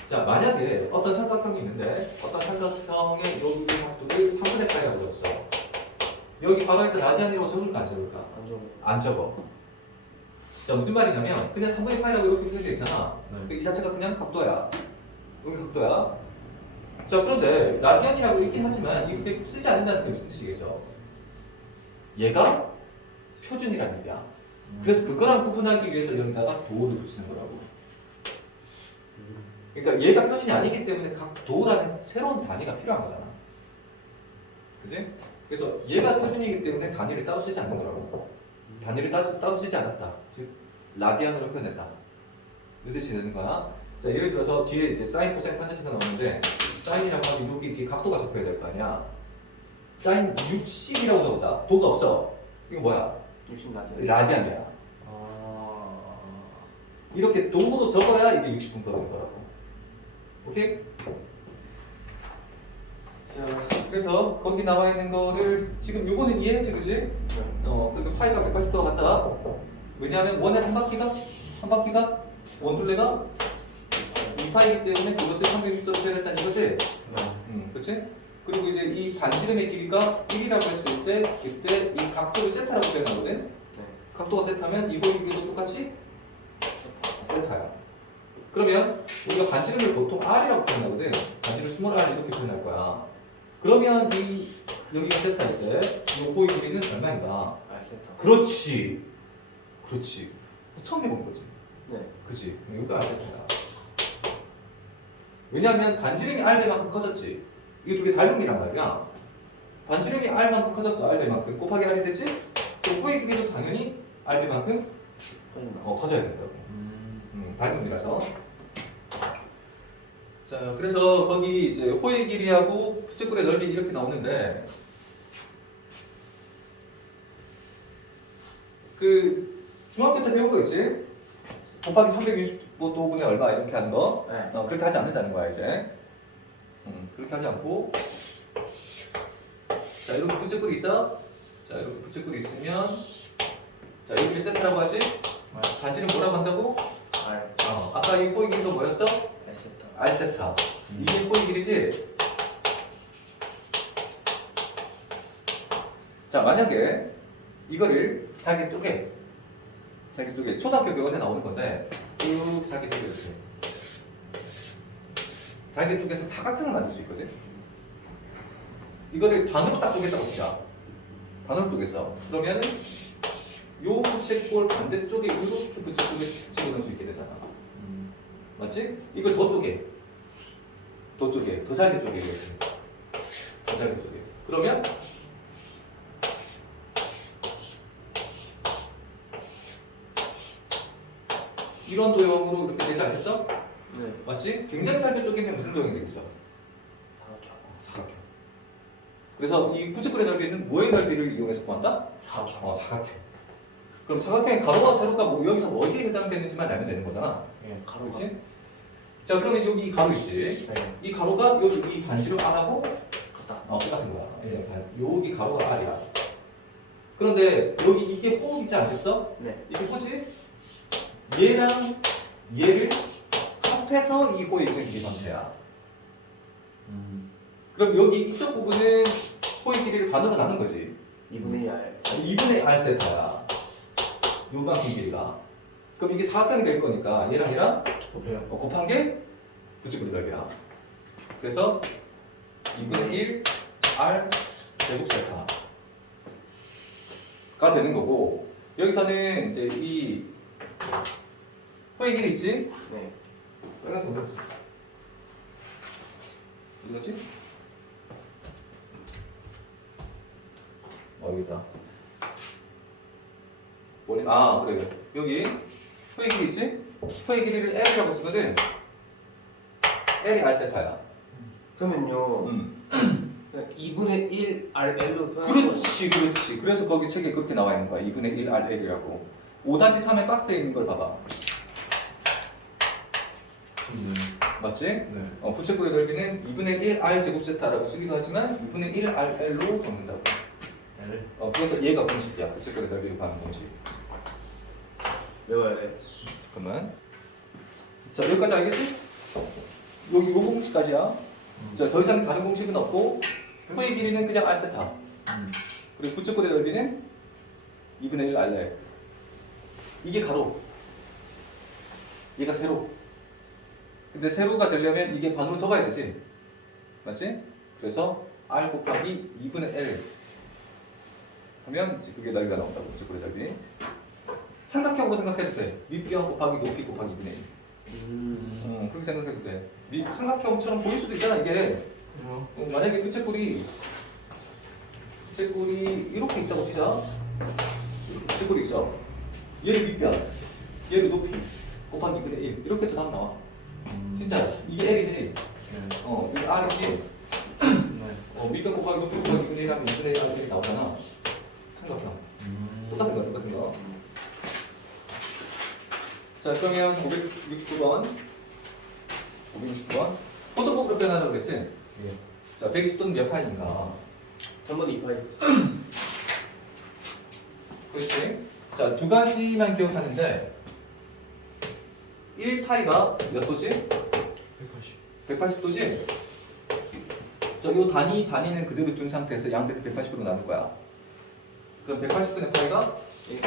자, 만약에 어떤 삼각형이 있는데 어떤 삼각형의 여기 각도를 3분의 파이라고 줬어. 여기 괄호에서 라디안이라고 적을까 안 적을까? 안 좋은 안 적어. 자, 무슨 말이냐면 그냥 3분의 파이라고 이렇게 표현되어 있잖아. 네. 이 자체가 그냥 각도야. 여기 각도야. 자, 그런데 라디안이라고 있긴 하지만 이렇게 쓰지 않는다는 게 무슨 뜻이겠어? 얘가 표준이라는 얘기야. 그래서 그거랑 구분하기 위해서 여기다가 도를 붙이는 거라고. 그러니까 얘가 표준이 아니기 때문에 각도라는 새로운 단위가 필요한 거잖아. 그지? 그래서 얘가 표준이기 때문에 단위를 따로 쓰지 않는 거라고. 단위를 따로 쓰지 않았다. 즉 라디안으로 표현했다. 이 뜻이 되는 거야. 자, 예를 들어서 뒤에 이제 사인, 코사인, 탄젠트가 나오는데 사인이라고 하면 여기 뒤에 각도가 적혀야 될 거 아니야. 사인 60이라고 적었다. 도가 없어. 이거 뭐야? 60 라디안. 라디안이야. 이렇게 도로 적어야 이게 60분법인 거라고. 오케이? 자, 그래서 거기 나와 있는 거를 지금 요거는 이해했지, 그지? 그리고 파이가 180도가 같다. 왜냐하면 원의 한 바퀴가 원둘레가 2파이기 때문에 그것을 360도로 표현했다는 이거지? 그치? 그리고 이제 이 반지름의 길이가 1이라고 했을 때 그때 이 각도를 세타라고 표현하거든? 네. 각도가 세타면 이거 이거도 똑같이 세타야. 그러면 우리가 반지름을 보통 R이라고 표현하거든? 반지름 스몰 R 이렇게 표현할 거야. 그러면 이 여기가 세타일 때 이 호의 길이는 얼마인가? 알세타. 그렇지. 처음 해본 거지. 네. 그치? 여기가 R세타야. 왜냐하면 반지름이 R배만큼 커졌지. 이거 두 개 닮음이란 말이야. 반지름이 R만큼 커졌어. R배만큼 곱하기 R이 되지? 그럼 호의 길이도 당연히 R배만큼 커져야 된다고. 닮음이라서. 자, 그래서 거기 이제 호의 길이하고 부채꼴의 넓이 이렇게 나오는데 그 중학교 때 배운 거 있지? 곱하기 360도분의 얼마 이렇게 하는 거. 네. 그렇게 하지 않는다는 거야 이제. 그렇게 하지 않고. 자, 이렇게 부채꼴이 있다. 자, 이렇게 부채꼴이 있으면 자, 이렇게 세트라고 하지? 반지름 뭐라고 한다고? 알. 아까 이 호의 길이가 뭐였어? 알세타. R세타. 이게 호의 길이지? 자, 만약에 이거를 자기 쪽에 초등학교 교과서에 나오는 건데 쭉 자기 쪽에 이렇게 자기 쪽에서 사각형을 만들 수 있거든. 이거를 반으로 딱 쪼갰다고 치자. 반으로 쪼갰어. 그러면은 요 부채꼴 반대쪽에 이렇게 부채꼴을 집어넣을 수 있게 되잖아. 맞지? 이걸 더 쪼개. 더 쪼개, 더 잘게 쪼개 이렇게. 더 잘게 쪼개. 그러면 이런 도형으로 이렇게 되지 않겠어? 네. 맞지? 굉장히 짧게 쪼개면 무슨 도형이 되겠어? 사각형. 그래서 이 부츠꼴의 넓이는 뭐의 넓이를 이용해서 구한다? 사각형. 사각형. 그럼 사각형의 가로와 세로가 뭐 여기서 어디에 해당되는지만 알면 되는 거잖아. 예, 가로가. 그렇지? 자, 그러면 여기 이 가로 있지? 네. 이 가로가 여기 이 반지름 R하고 같다. 똑같은 거야. 여기 가로가 R이야. 그런데 여기 이게 호흡이지 않겠어? 네. 이게 뭐지? 얘랑 얘를 합해서 이 호의 길이 전체야. 그럼 여기 이쪽 부분은 호의 길이를 반으로 나눈 거지. 2분의 2 R. 2분의 R 세타야. 요만큼 길이가. 그럼 이게 사각형이 될 거니까 얘랑 얘랑 곱해요. 곱한 게 부츠꼴의 넓이야. 그래서 2분의 1 R 제곱 세타가 되는 거고, 여기서는 이제 이 호의 길이 있지? 네. 빨간색 어디 갔어? 어디 갔지? 여기 있다. 그래. 여기 호의 길이 있지? 호의 길이를 L이라고 쓰거든. L이 R 세타야. 그러면요. 그냥 2분의 1 RL로 표현. 그렇지. 그래서 거기 책에 그렇게 나와 있는 거야. 2분의 1 RL이라고. 5-3의 박스에 있는 걸 봐봐. 맞지? 네. 부채꼴의 넓이는 2분의 1 R 제곱 세타라고 쓰기도 하지만 2분의 1 RL로 적는다고. L. 그래서 얘가 공식이야. 부채꼴의 넓이를 구하는 공식. 외워야 돼. 잠깐만. 자, 여기까지 알겠지? 여기 요 공식까지야. 자, 더 이상 다른 공식은 없고 호의 길이는 그냥 R 세타. 그리고 부채꼴의 넓이는 2분의 1 RL. 이게 가로. 얘가 세로. 근데 세로가 되려면 이게 반으로 적어야 되지. 맞지? 그래서 R 곱하기 2분의 L 하면 이제 그게 넓이가 나온다고. 부채꼴의 넓이. 삼각형으로 생각해도 돼. 윗변 곱하기 높이 곱하기 2분의 1. 그렇게 생각해도 돼. 삼각형처럼 보일 수도 있잖아 이게. 만약에 부채꼴이 이렇게 있다고 치자. 이렇게 부채꼴이 있어. 얘를 밑변, 얘를 높이 곱하기 2분의 1 이렇게 해도 답 나와. 진짜 이게 L이지. 네. 이게 R이지. 네. 밑변 곱하기 높이 곱하기 2분의 1 하면 2분의 1 R이 나오잖아. 삼각형. 똑같은 거. 자, 그러면 569번. 포도법으로 표현하려고 그랬지? 예. 자, 120도는 몇 파인가? 3분의 2파이. 그렇지? 자, 두 가지만 기억하는데 1파이가 몇 도지? 180. 180도지? 자, 요 단위는 그대로 둔 상태에서 양배를 180도로 나눌 거야. 그럼 180분의 파이가 1,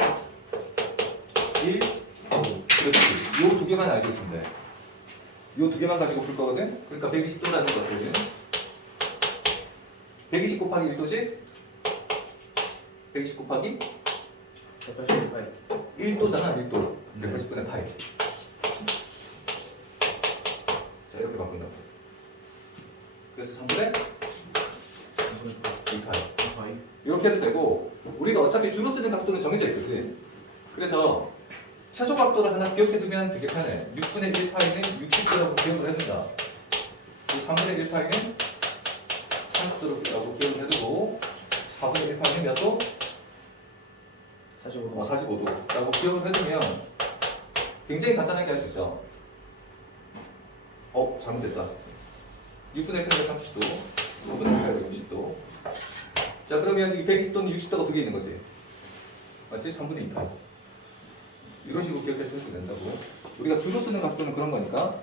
그렇지. 요 두 개만 알고 있으면 돼. 요 두 개만 가지고 풀 거거든? 그러니까 120도라는 것을 120 곱하기 1도지? 120 곱하기 180파이. 1도잖아, 1도. 180분의 파이. 자, 이렇게 바꾼다고. 그래서 3분의 2파이. 이렇게 해도 되고, 우리가 어차피 주로 쓰는 각도는 정해져 있거든. 그래서 최소 각도를 하나 기억해두면 되게 편해. 6분의 1파이는 60도라고 기억을 해둔다. 그리고 3분의 1파이는 30도라고 기억을 해두고, 4분의 1파이는 몇 도? 45도. 45도라고 기억을 해두면 굉장히 간단하게 할 수 있어. 잘못됐다. 6분의 1파이가 30도, 4분의 1파이가 60도. 자, 그러면 이 120도는 60도가 두 개 있는 거지. 맞지? 3분의 2파이. 이런 식으로 기억해서 해도 된다고. 우리가 주로 쓰는 각도는 그런 거니까.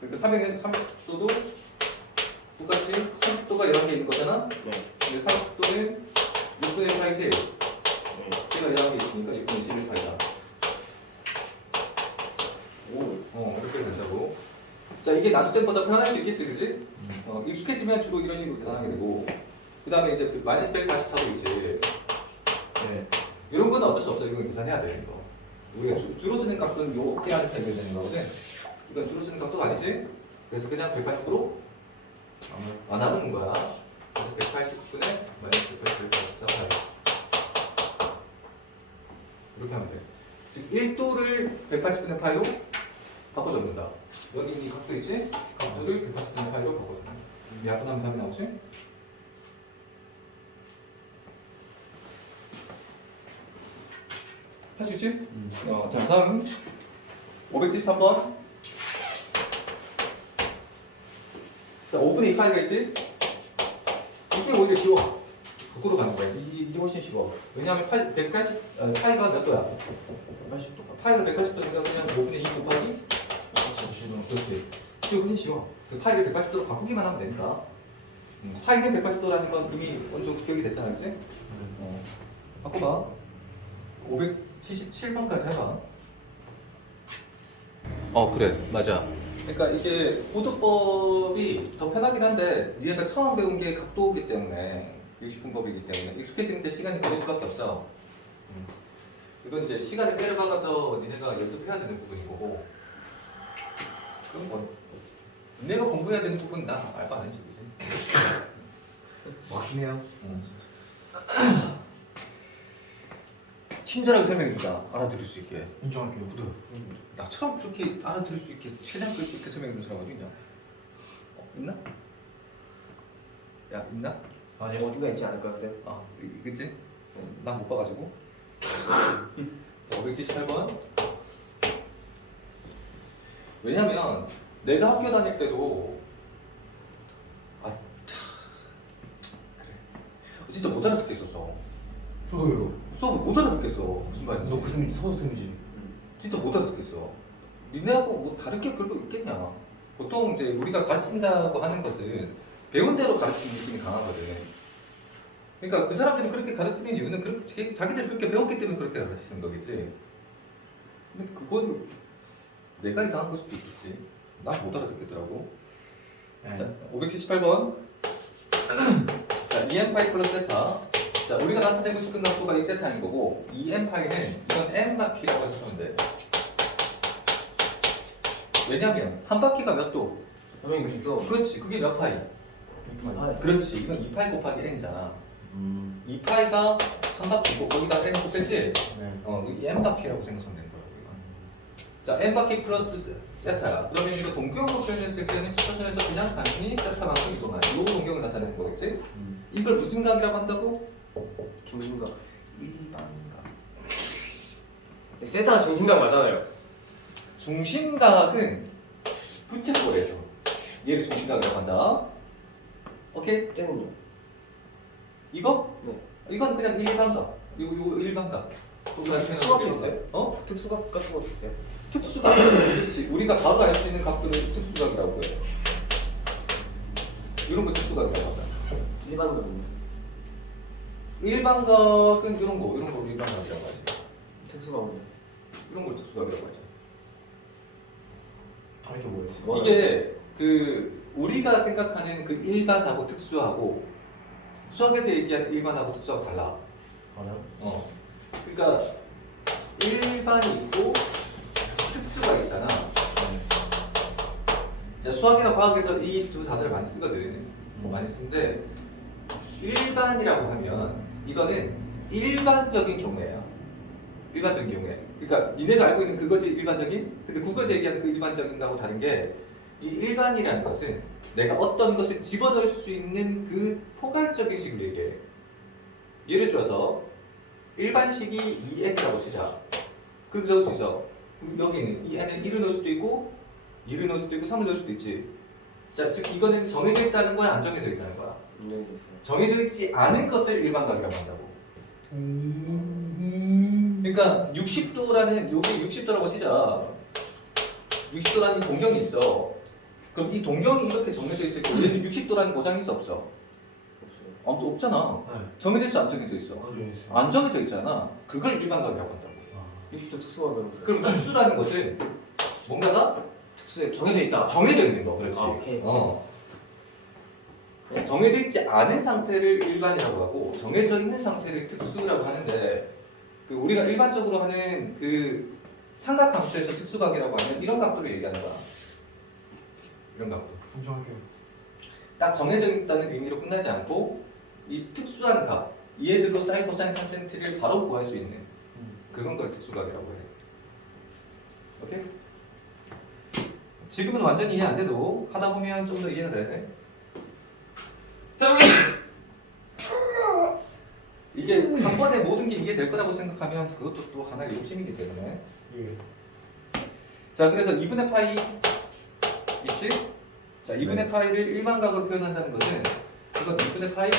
그러니까 330도도 똑같이 30도가 여러 개 있는 거잖아. 네. 근데 30도는 6분의 1파이지. 네. 얘가 여러 개 있으니까 6분의 11파이다. 이렇게 된다고. 자, 이게 난수셈보다 편할 수 있겠지, 그지? 익숙해지면 주로 이런 식으로 계산하게 되고. 그 다음에 이제 마이너스 144도 있지. 네. 이런 건 어쩔 수 없어. 이건 계산해야 돼, 이거. 우리가 주로 쓰는 각도는 요렇게 하는 셈이 되는 거거든. 이건 주로 쓰는 각도가 아니지? 그래서 그냥 180도로 안 나오는 거야. 그래서 180분의 마이너스 184파이 이렇게 하면 돼. 즉 1도를 180분의 파이로 바꿔 적는다. 여기 이 각도 있지? 각도를 180분의 파이로 바꿔 적는다. 약분하면 답이 나오지? 할 수 있지? 자, 다음 573번. 자, 5분의 2파이가 있지? 이게 오히려 쉬워. 거꾸로 가는 거야. 이게 훨씬 쉬워. 왜냐하면 파이가 몇 도야? 80도. 파이가 180도니까 그냥 5분의 2 곱하기 80도. 그렇지. 이게 훨씬 쉬워. 그 파이를 180도로 바꾸기만 하면 되니까. 파이는 180도라는 건 이미 어느 정도 기억이 됐잖아, 그치? 바꿔봐. 577번까지 해봐. 그래. 맞아. 그러니까 이게 고도법이 더 편하긴 한데 니네가 처음 배운 게 각도이기 때문에 60분법이기 때문에 익숙해지는데 시간이 걸릴 수밖에 없어. 이건 이제 시간을 때려박아서 니네가 연습해야 되는 부분인 거고 그런 건 니네가 공부해야 되는 부분은 나 알바 안 해지 그지? 멋있네요. 친절하게 설명해준다. 알아들을 수 있게. 인정할게요. 구두. 나처럼 그렇게 알아들을 수 있게 최대한 그렇게 설명해주는 사람 어디 있냐? 있나? 야 있나? 아니요. 어디가 있지 않을까요, 쌤? 그치? 난 못 봐가지고. 자, 578번. 왜냐면 내가 학교 다닐 때도 그래. 진짜 못 알아듣겠었어. 저도요. 수업을 못 알아듣겠어. 무슨 말인지. 너 무슨 서슴이지? 진짜 못 알아듣겠어. 니네하고 뭐 다른 게 별로 있겠냐. 보통 이제 우리가 가르친다고 하는 것은 배운 대로 가르치는 느낌이 강하거든. 그러니까 그 사람들이 그렇게 가르치는 이유는 그렇게 자기들이 그렇게 배웠기 때문에 그렇게 가르치는 거겠지. 근데 그건 내가 이상한 걸 수도 있겠지. 난 못 알아듣겠더라고. 자, 578번. 자, EM파이 플러스 세타. 자, 우리가 나타내고 싶은 각도가 이 세타인 거고, 이 M파이는 이건 N 바퀴라고 해석하면 돼. 왜냐면 한 바퀴가 몇 도? 선생님 60도. 그렇지, 그게 몇 파이? 2파이. 그렇지, 이건 2파이 곱하기 N이잖아. 2파이가 한 바퀴고 거기다 N 곱했지? 네. 이 N 바퀴라고 생각하면 되는 거라고 이건. 자, N 바퀴 플러스 세타야. 그러면 이거 동경으로 표현했을 때는 시선에서 그냥 단순히 세타만큼 이동하는 요 동경을 나타내는 거겠지? 이걸 무슨 각이라고 한다고? 중심각. 일반각. 세타가 중심각 맞잖아요. 중심각은 부채꼴에서 얘를 중심각이라고 한다. 오케이? 쟤는요? 이거? 네. 이건 그냥 일반각. 이거 일반각. 특수각도 있어요? 어? 특수각 같은 것도 있어요? 특수각. 그렇지. 우리가 바로 알 수 있는 각도를 특수각이라고 해. 이런 거 특수각이라고 한다. 일반각은요? 일반각은 이런 거 일반각이라고 하지. 특수각은요? 이런 걸 특수각이라고 하지. 다른 게 뭐예요? 뭐요? 이게 우리가 생각하는 그 일반하고 특수하고 수학에서 얘기하는 일반하고 특수하고 달라. 알아요? 그러니까 일반이 있고 특수가 있잖아. 자, 수학이나 과학에서 이 두 단어를 많이 쓰거든. 많이 쓰는데 일반이라고 하면 이거는 일반적인 경우예요. 일반적인 경우에. 그러니까 니네가 알고 있는 그거지 일반적인. 근데 국어에서 얘기하는 그 일반적인 거하고 다른 게 이 일반이라는 것은 내가 어떤 것을 집어넣을 수 있는 그 포괄적인 식을 얘기해. 예를 들어서 일반식이 2n이라고 치자. 그렇게 적을 수 있어. 그럼 여기는 이 n을 1을 넣을 수도 있고 2를 넣을 수도 있고 3을 넣을 수도 있지. 자, 즉 이거는 정해져 있다는 거야, 안 정해져 있다는 거야? 정해져 있지 않은 것을 일반각이라고 한다고. 그러니까 60도라는 여기 60도라고 치자. 60도라는 동경이 있어. 그럼 이 동경이 이렇게 정해져 있을 때 얘는 60도라는 고장이 있어 없어? 없어요. 아무튼 없잖아. 네. 정해져 있어 안 정해져 있어? 아주 안 정해져 있잖아. 그걸 일반각이라고 한다고. 60도 특수각은 그럼 특수라는 것은 뭔가가 특수에 정해져 있다. 정해져 있는 거, 그렇지. 오케이. 정해져 있지 않은 상태를 일반이라고 하고 정해져 있는 상태를 특수라고 하는데 그 우리가 일반적으로 하는 그 삼각함수에서 특수각이라고 하면 이런 각도를 얘기하는 거야. 이런 각도. 인정할게요. 딱 정해져 있다는 의미로 끝나지 않고 이 특수한 값, 얘들로 사인, 코사인, 탄젠트를 바로 구할 수 있는 그런 걸 특수각이라고 해요. 오케이? 지금은 완전히 이해 안 돼도 하다 보면 좀 더 이해가 돼. 이게 한 번에 모든 게 이해될 거라고 생각하면 그것도 또 하나의 욕심이기 때문에. 예. 자, 그래서 2분의 파이 있지? 자, 2분의 파이를 일반각으로 표현한다는 것은 이건 2분의 파이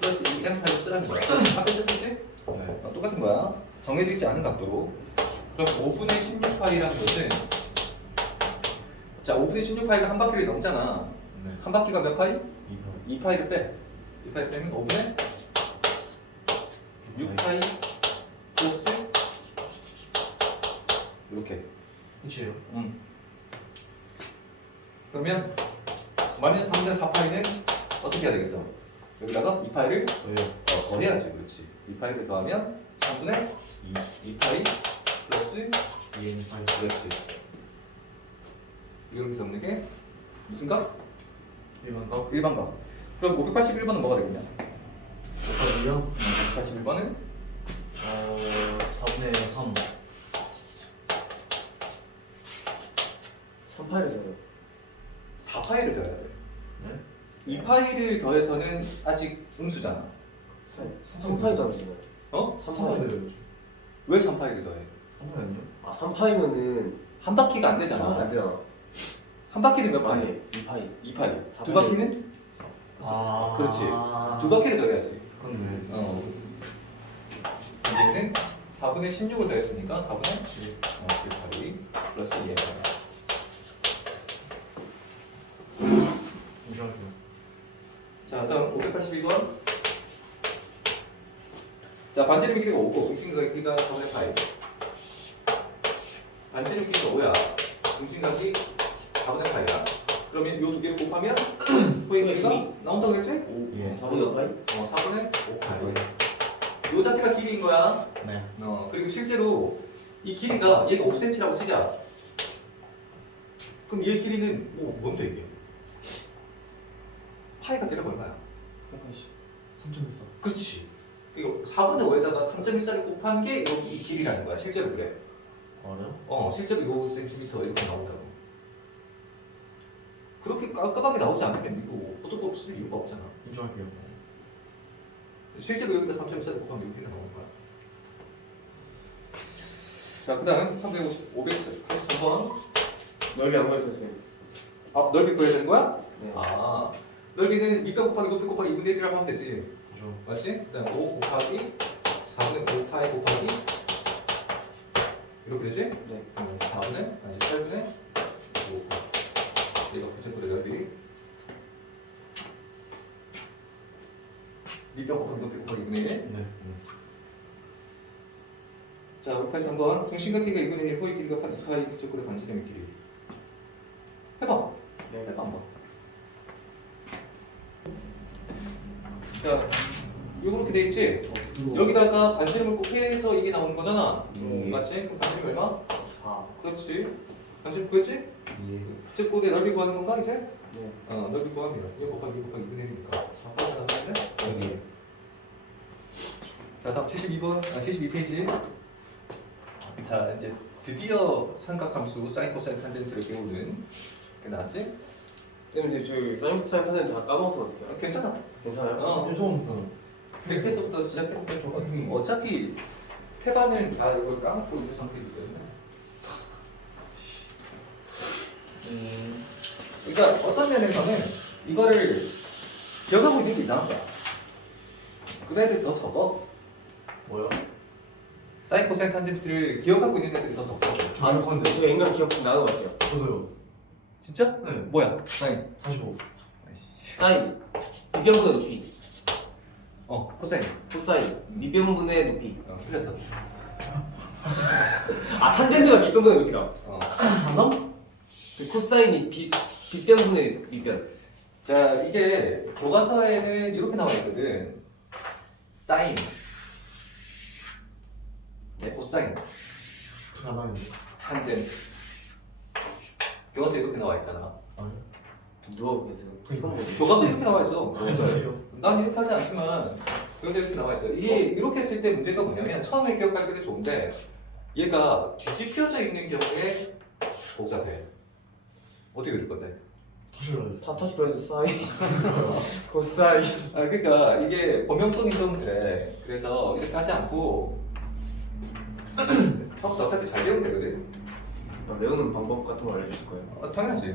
플러스 2n 파이로 쓰라는 거야. 앞에 썼지? 네. 똑같은 거야. 정해져 있지 않은 각도로. 그럼 5분의 16파이라는 것은 자, 5분의 16파이가 한 바퀴를 넘잖아. 네. 한 바퀴가 몇 파이? 2번. 2파이를 빼. 2파이 빼면 5분의 6파이 플러스 이렇게. 끝이에요. 그러면 마이너스 3분의 4파이는 어떻게 해야 되겠어? 여기다가 2파이를 더해야지. 그렇지. 2파이를 더하면 3분의 2파이 플러스 2n 파이. 그렇지. 이렇게 적는 게 무슨 각? 1번 거. 일반각. 그럼 581번은 뭐가 되겠냐? 5번이요? 581번은 4분의 3. 3파이를 줘요. 4파이를 더해야 돼. 네? 2파이를 더해서는 아직 음수잖아. 3파이도 안 되나요? 어? 3파이. 왜 3파이를 더해? 3번은요? 아 3파이면은 한 바퀴가 안 되잖아. 안 되나? 한 바퀴는 몇 파이? 아니 2파이. 2파이. 두 4파이. 바퀴는? 아. 그렇지. 두 바퀴를 더해야지. 그렇네. 이제는 4분의 16을 더했으니까 4분의 7파이 플러스 2파이. 인정할게요. 자, 다음 581번. 자, 반지름 길이가 5고 중심각이가 4분의 파이. 반지름 길이가 5야. 중심각이 4분의 파이야. 그러면 이 두 개를 곱하면 호의 길이가 나온다고 했지? 예. 4분의 5파이? 4분의 5파이. 요 자체가 길이인 거야. 네. 그리고 실제로 이 길이가 얘가 5cm라고 치자. 그럼 얘 길이는 뭔데 이게? 파이가 대략 얼마야? 180. 3.14. 그치. 이거 4분의 5에다가 3.14를 곱한 게 여기 이 길이라는 거야. 실제로 그래. 알아요? 실제로 요 센티미터 이렇게 나온다고. 그렇게 깔끔하게 나오지 않으면 이거 포도법 쓸 이유가 없잖아. 인정할게요. 실제로 여기다 3.14를 곱하면 이렇게 나오는 거야. 자, 그 다음 583번. 넓이 안 보였었어요. 아, 넓이 구해야 되는 거야? 네. 아, 넓이는 밑변 곱하기 높이 곱하기 2분의 1이라고 하면 되지. 그죠. 맞지? 그 다음 5 곱하기 4분의 5파이 곱하기 이렇게 되지? 네. 4분의, 아니 8분의 5. 얘가 9cm의 넓이. 밑변 곱하기 높이 곱하기 2분의 1. 네. 자, 583번. 중심각 길이가 2분의 1, 호의 길이가 2파이 부채꼴의 반지름의 길이. 해봐. 네. 해봐 한번. 자, 요렇게 돼 있지? 여기다가 반지름을 곱해서 이게 나오는 거잖아. 맞지? 그럼 반지름 얼마? 4. 그렇지. 반지름 구했지? 예. 부채꼴의 넓이 구하는 건가 이제? 네. 넓이 구합니다. 1 곱하기 2 곱하기 2분의 1이니까 4파이가 나오는데? 여기. 자, 다음 72번, 72페이지. 자, 이제 드디어 삼각함수 사인, 코사인, 탄젠트를 배우는 게 나왔지? 근데 저 사인 코사인 타는 다 까먹어서 어떡해요? 괜찮아. 괜찮아요? 인정. 100세서부터 시작했는데 어차피 태반은 다 이걸 까먹고 있는 상태이기 때문에. 그러니까 어떤 면에서는 이거를 기억하고 있는 게 이상한 거야. 그런 애들이 더 적어. 뭐요? 사인, 코사인, 탄젠트를 기억하고 있는 애들이 더 적어. 아, 근데 저 인간 기억 좀 나는 것 같아요. 저도요. 진짜? 네. 뭐야? 사인. 45. 아이씨. 사인. 밑변분의 높이. 코사인. 코사인. 밑변분의 높이. 틀렸어. 아, 탄젠트가 밑변분의 높이라. 하나? 그 코사인이 빗변분의 밑변. 자, 이게 교과서에는 이렇게 나와 있거든. 사인, 코사인, 하나요. 탄젠트. 교과서에 이렇게 나와 있잖아. 아니요. 누가 보겠어요? 교과서에 이렇게 나와 있어. 맞아요. 난 이렇게 하지 않지만 여기 이렇게 나와 있어요. 이게 이렇게 했을 때 문제가 뭐냐면 처음에 기억할 때도 좋은데 얘가 뒤집혀져 있는 경우에 복잡해. 어떻게 그릴 건데? 다시 그래야지. 다 터치로 해서 사인 코사인 아 그러니까 이게 범용성이 좀 그래. 그래서 이렇게 하지 않고 처음부터 어차피 잘 배우면 되거든. 외우는 방법 같은 거 알려주실 거예요? 당연하지.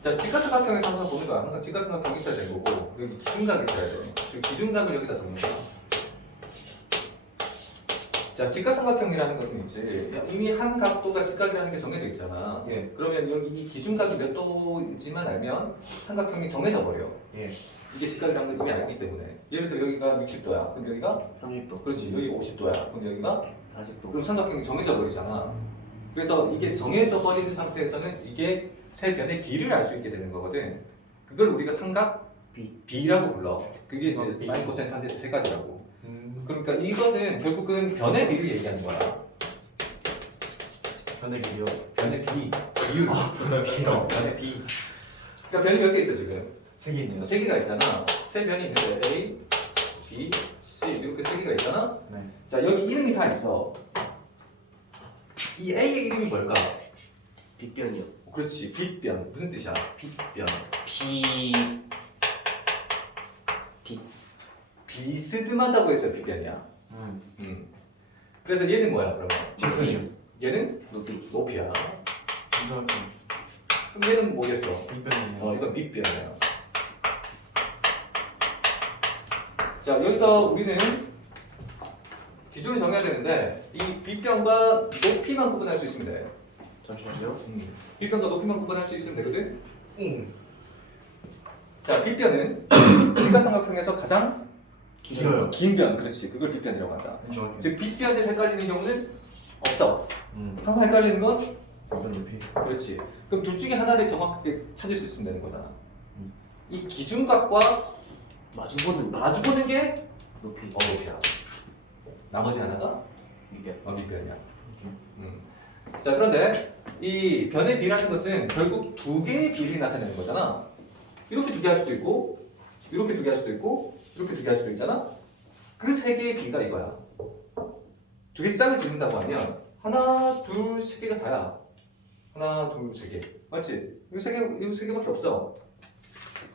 자, 직각삼각형에서 항상 보는 거야. 항상 직각삼각형이 있어야 되는 거고 여기 기준각이 있어야 돼. 그 기준각을 여기다 적는 거야. 자, 직각삼각형이라는 것은 있지. 이미 한 각도가 직각이라는 게 정해져 있잖아. 예. 그러면 여기 이 기준각이 몇 도인지만 알면 삼각형이 정해져 버려. 예. 이게 직각이라는 걸 이미 알기 때문에. 예를 들어 여기가 60도야. 그럼 여기가 30도 그렇지. 여기 50도야. 그럼 여기가 40도 그럼 삼각형이 정해져 버리잖아. 그래서 이게 정해져 버리는 상태에서는 이게 세 변의 비를 알 수 있게 되는 거거든. 그걸 우리가 삼각 B라고 불러. 그게 이제 사인, 코사인, 탄젠트 세 가지라고. 그러니까 이것은 결국은 변의 비를 얘기하는 거야. 변의 비요. 변의 비, 비율. 비요. 변의 비. 그러니까 변이 몇 개 있어 지금? 세 개 있네요. 세 개가 있잖아. 세 변이 있는데 A, B, C 이렇게 세 개가 있잖아. 네. 자 여기 이름이 다 있어. 이 A의 이름이 뭘까? 빗변이요 그렇지. 빗변. 무슨 뜻이야? 빗변. 비스듬하다고 해서 빗변이야. 그래서 얘는 뭐야 그러면? 직선이요. 얘는 높이 높이야. 이상하게. 그럼 얘는 뭐겠어? 밑변이네요. 이건 밑변이야. 자 여기서 우리는 기준을 정해야 되는데 이 빗변과 높이만 구분할 수 있으면 돼. 잠시만요 빗변과 높이만 구분할 수 있으면 되거든. 자 빗변은 직각삼각형에서 가장 길어요. 긴 변, 그렇지. 그걸 빗변이라고 한다. 정확히. 즉 빗변을 헷갈리는 경우는 없어. 음. 항상 헷갈리는 건 밑변 높이. 그렇지. 그럼 둘 중에 하나를 정확하게 찾을 수 있으면 되는 거잖아. 음. 이 기준각과 마주보는 마주보는 게 높이 높이야. 나머지 하나가 빗변 밑변이야. 자 그런데 이 변의 비라는 것은 결국 두 개의 비를 나타내는 거잖아. 이렇게 두 개 할 수도 있고, 이렇게 두 개 할 수도 있고, 이렇게 두 개 할 수도 있잖아. 그 세 개의 비가 이거야. 두 개 짝을 짓는다고 하면 하나, 둘, 세 개가 다야. 하나, 둘, 세 개. 맞지? 이거 세 개밖에 없어.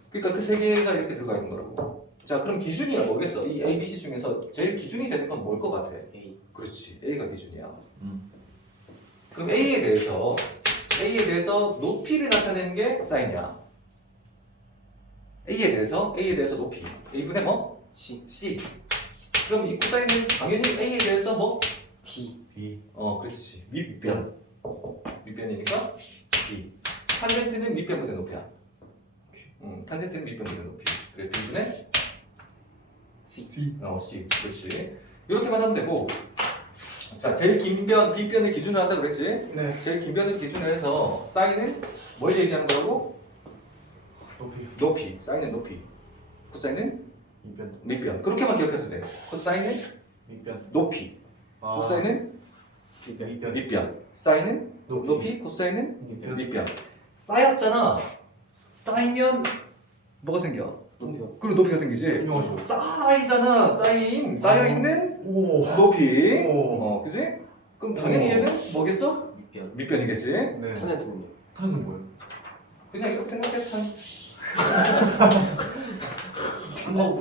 그러니까 그 세 개가 이렇게 들어가 있는 거라고. 자, 그럼 기준이 뭐겠어? 이 A, B, C 중에서 제일 기준이 되는 건 뭘 것 같아? A 그렇지. A가 기준이야. 그럼 A에 대해서 높이를 나타내는 게 사인이야. A에 대해서 높이. A분의 뭐? C. 그럼 이 코사인은 당연히 A에 대해서 뭐? D B. 그렇지. 밑변. 밑변이니까 B. 탄젠트는 밑변분의 높이야. 탄젠트는 밑변분의 높이. 그래 B분의 C C. 그렇지. 이렇게만 하면 되고. 자, 제일 긴 변, B변을 기준으로 한다고 그랬지? 네. 제일 긴 변을 기준으로 해서 사인은 뭘 얘기하는 거라고? 높이. 높이. 사인은 높이. 코사인은 밑변. 밑변. 그렇게만 기억해도 돼. 코사인은 밑변. 높이. 아. 코사인은 빗변 밑변. 밑변. 사인은 높이. 높이. 코사인은 밑변. 밑변. 쌓였잖아. 쌓이면 뭐가 생겨? 높이요 그리고 높이가 생기지. 인정하죠. 쌓이잖아. 쌓이는 오. 높이. 오. 그지? 그럼 당연히 얘는 뭐겠어? 빗변 밑변이겠지. 네. 탄젠트는요? 탄은 뭐예요? 그냥 이렇게 생각해.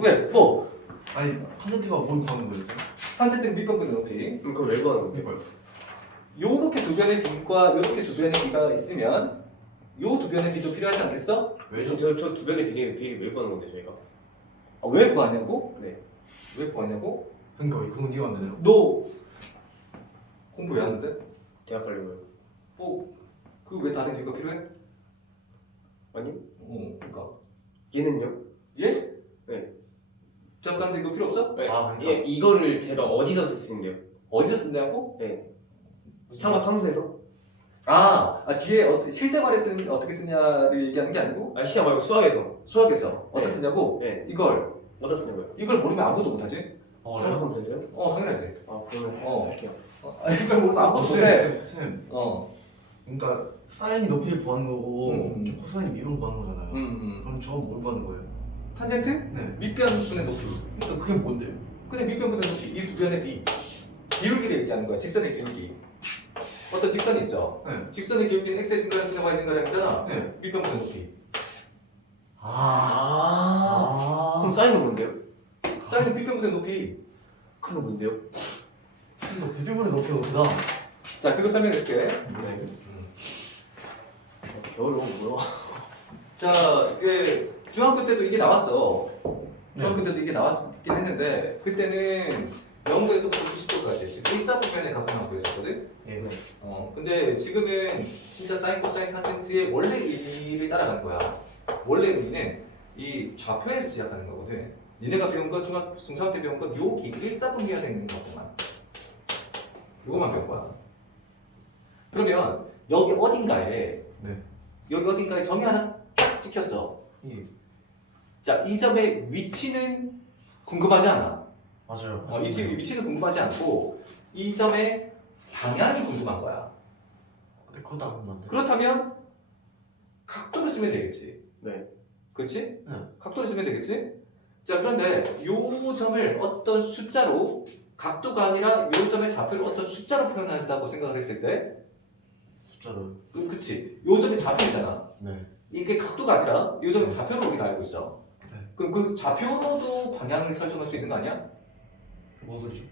왜? 뭐? 아니 탄젠트가 뭘 구하는 거였어요? 탄젠트는 밑변분의 높이. 그럼 그걸 왜 구하는 거예요? 이거요. 요렇게 두 변의 비과 요렇게 두 변의 비가 있으면 요 두 변의 비도 필요하지 않겠어? 왜죠? 저두 변의 비를 왜 구하는 건데 저희가? 왜 구하냐고? 네 왜 구하냐고? 그러니까 그건 이해가 안 되네요. 너 공부 왜 하는데? 대학 가려고요 그 왜 다른 이유가 필요해? 아니 그러니까 얘는요? 얘? 네. 대학 가는데 이거 필요 없어? 네. 아, 그러니까. 예, 이거를 제가 어디서 쓸 수 있는데요? 어디서 쓴다고? 네 삼각함수에서? 뒤에 실생활에 어떻게 쓰냐를 얘기하는 게 아니고 시험 말고 수학에서 수학에서 어떻게 네. 쓰냐고? 네 이걸 어디다 쓰냐고요? 모르면 아무것도 못하지? 삼각함수에서요? 당연하지. 그러면 어. 할게요 이걸 모르면 아무것도 못해. 쌤. 어. 그러니까 사인이 높이를 구하는 거고 음. 코사인이 미분 구하는 거잖아요. 음. 그럼 저건 뭘 구하는 거예요? 탄젠트? 네. 밑변분의 높이. 그러니까 그게 뭔데요? 근데 밑변분의 높이 이 두 변의 비. 기울기를 얘기하는 거야. 직선의 기울기. 어떤 직선이 있어. 네. 직선의 기울기는 x의 증가량분의 y의 증가량이잖아. 네. 밑변분의 높이. 그럼 사인은 뭔데요? 사인은 밑변분의 높이. 그거 뭔데요? 이거 비밀번호 높이가 높이다. 자, 그거 설명해 줄게. 네. 겨울 오면 뭐야? 자, 그 중학교 때도 이게 나왔어. 중학교 네. 때도 이게 나왔긴 했는데 그때는 0도에서부터 90도까지 지금 일사분면에 갖고 나온 거였었거든. 예. 근데 지금은 진짜 사인 코사인 탄젠트의 원래 의미를 따라가는 거야. 원래 의미는 이 좌표에서 시작하는 거거든. 니네가 배운 건 중학 중3 때 배운 건 여기 일사분면에 있는 것만. 이거만 배운 거야. 그러면 여기 어딘가에 네. 여기 어딘가에 점이 하나 딱 찍혔어. 예. 자, 이 점의 위치는 궁금하지 않아. 맞아요. 이 위치는 궁금하지 않고 이 점의 방향이 궁금한 거야. 근데 그것도 안 맞는데. 그렇다면 각도를 쓰면 되겠지. 네. 그렇지? 네. 각도를 쓰면 되겠지? 자, 그런데 요 점을 어떤 숫자로 각도가 아니라 요 점의 좌표를 어떤 숫자로 표현한다고 생각을 했을 때 숫자로. 그치? 요 점이 좌표이잖아. 네. 이게 각도가 아니라 요 점은 좌표로 우리가 알고 있어. 네. 그럼 그 좌표로도 방향을 설정할 수 있는 거 아니야? 뭔 소리죠?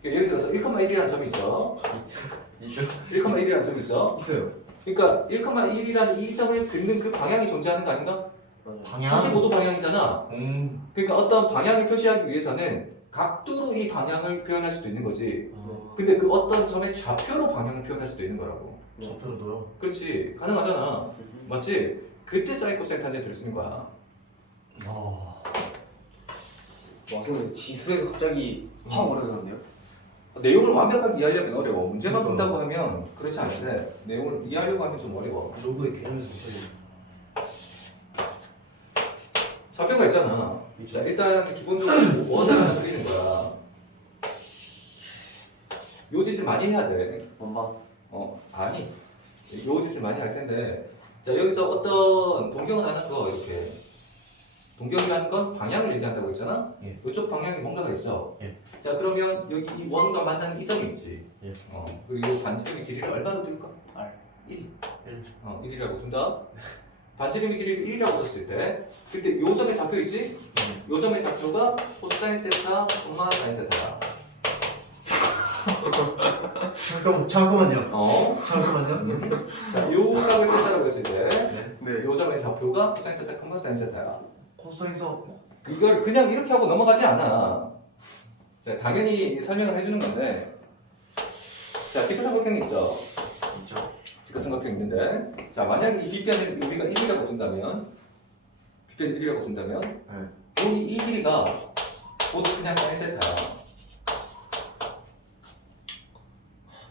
그러니까 예를 들어서 1,1이라는 점이 있어. 1,1이라는 점이 있어. 있어요. 그러니까 1,1이라는 이 점을 긋는 그 방향이 존재하는 거 아닌가? 맞아요. 방향. 45도 방향이잖아. 그러니까 어떤 방향을 표시하기 위해서는 각도로 이 방향을 표현할 수도 있는 거지. 근데 그 어떤 점의 좌표로 방향을 표현할 수도 있는 거라고. 좌표로도요. 그렇지. 가능하잖아. 맞지? 그때 사인 코사인 탄젠트를 쓰는 거야. 아. 와, 근데 지수에서 갑자기 확 어려졌는데요? 내용을 완벽하게 이해하려면 어려워. 문제만 그러니까. 푼다고 하면 그렇지 않은데 내용을 이해하려고 하면 좀 어려워. 로그의 개념에서 못하겠네. 좌표가 있잖아. 자, 일단 기본적으로 원을 하나 그리는 거야. 요 짓을 많이 해야 돼. 원방. 아니. 요 짓을 많이 할 텐데. 자, 여기서 어떤 동경을 하는 거 이렇게. 동경이라는 건 방향을 얘기한다고 했잖아. 예. 이쪽 방향에 뭔가가 있어. 예. 자, 그러면 여기 이 원과 만나는 이 점이 있지. 예. 그리고 반지름의 길이를 얼마로 둘까? R. 1. 1. 1이라고 둔다. 반지름의 길이를 1이라고 뒀을 때 그때 요 점의 좌표이지? 요 점의 좌표가 코사인 세타, 사인 세타야. 잠깐만요. 잠깐만요. 자, 요 값을 세타라고 했을 때 네. 요 점의 좌표가 코사인 세타, 사인 세타야. 코사인서 이걸 그냥 이렇게 하고 넘어가지 않아. 자, 당연히 설명을 해주는 건데. 자, 직각삼각형이 있어. 있죠. 직각삼각형이 있는데, 자, 만약에 이 빗변을 우리가 1이라고 둔다면, 빗변 1이라고 둔다면, 여기 이 길이가 곧 그냥 사인 세타야.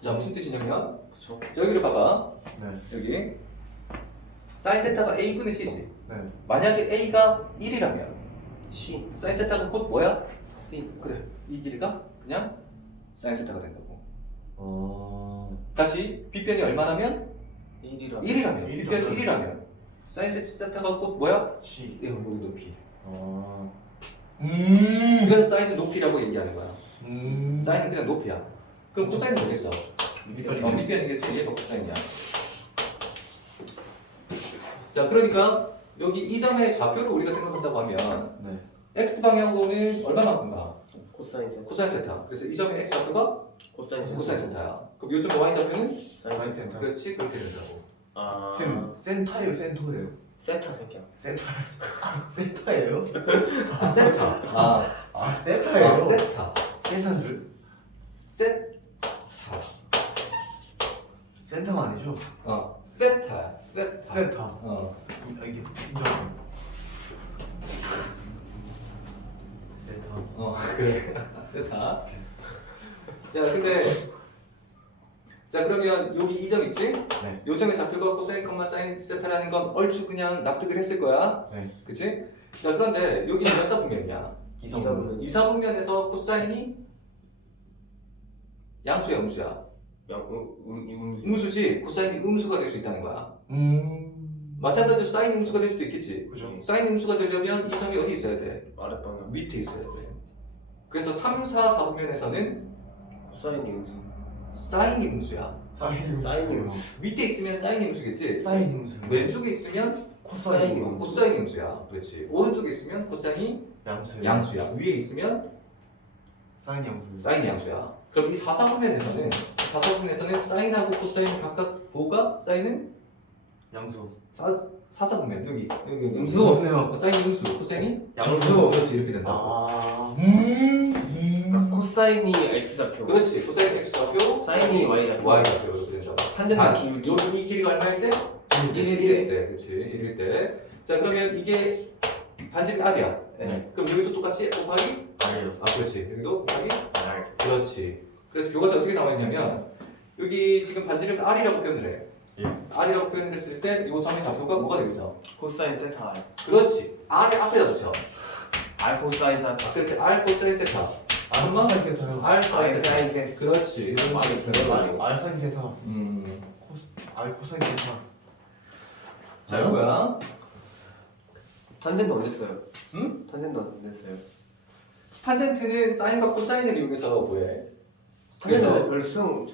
자, 무슨 뜻이냐면, 그쵸. 자, 여기를 봐봐. 네. 여기 사인 세타가 a분의 c지. 네. 만약에 a가 1이라면 C. 사인 세타가 곧 뭐야? C. 그래, 이 길이가 그냥 사인 세타가 된다고. 어. 다시 빗변이 얼마라면? 1이라. 1이라면 빗변이 1이라면 사인 세타가 곧 뭐야? C. 여기 높이. 어. 그래서 사인은 높이라고 얘기하는 거야. 음. 사인은 그냥 높이야. 그럼 코사인은 뭐겠어? 밑변이. 밑변이겠지. 얘가 코사인이야. 자, 그러니까 여기 이 점의 좌표를 우리가 생각한다고 하면 네. x 방향으로는 얼마만큼 가? 코사인 세타. 코사인 세타. 그래서 이 점의 x 좌표가 코사인 세타. 코사인 세타야. 그럼 요점 y 좌표는? 사인 세타. 그렇지, 그렇게 된다고. 아. 센타예요, 센터예요? 세타 새끼야. 센터. 센터예요? 아, 세타. 아, 센터예요. 세타. 센터는 줄? 세타. 센터가 아니죠? 세타. 세타. 센터. 이게 인정. 센터. 그래. 세타. 자, 근데 자, 그러면 여기 이 점 있지? 네. 요 점의 좌표가 코사인, 사인 세타라는 건 얼추 그냥 납득을 했을 거야. 네. 그치? 자, 그런데 여기는 몇 사분면이야? 이사분. 이사분면에서 코사인이 양수야, 음수야? 음수지. 코사인이 음수가 될 수 있다는 거야. 마찬가지로 사인 음수가 될 수도 있겠지. 그죠. 사인 음수가 되려면 이 점이 어디 있어야 돼? 아랫방향. 밑에 있어야 돼. 그래서 3, 4, 4분면에서는 코사인이 음수. 사인이 음수야. 사인이 음수. 밑에 있으면 사인이 음수겠지. 사인 음수. 왼쪽에 있으면 코사인 음수. 코사인이 음수야. 그렇지. 오른쪽에 있으면 코사인이 양수. 양수야. 위에 있으면 사인 양수. 사인이 양수야. 그럼 이 4, 4분면에서는 사인하고 코사인 각각 부호가 사인은 양수. 4, 4분면 여기 음수 없네요. 사인이 음수, 코사인이 양수. 그렇지 이렇게 된다. 아. 코사인이 x 좌표. 그렇지. 코사인 x 좌표, 사인이 y 좌표. y 좌표 이렇게 된다. 탄젠트 길이. 이 길이가 얼마일 때? 1일 때, 그렇지. 1일 때. 자 그러면 이게 반지름이 r이야. 네. 그럼 여기도 똑같이 곱하기? 아니요. 아 그렇지. 여기도 곱하기? 알. 그렇지. 그래서 교과서에 어떻게 나와 있냐면 여기 지금 반지름 r이라고 표현을 해. 예. r이라고 표현을 했을 때 이 점의 좌표가 뭐가 되겠어? 코사인 세타 r. 그렇지. r을 앞에다 붙여. r 코사인 세타. 그렇지. r 코사인 세타. 아, 코사인 세타요. r 사인 세타. 사인 세타. 그렇지. 이런 식으로 알 사인 세타. 알 코사인 세타. 자 이거야. 탄젠트 언제 써요? 응? 탄젠트 언제 써요? 탄젠트는 사인과 코사인을 이용해서 뭐해? 탄젠트는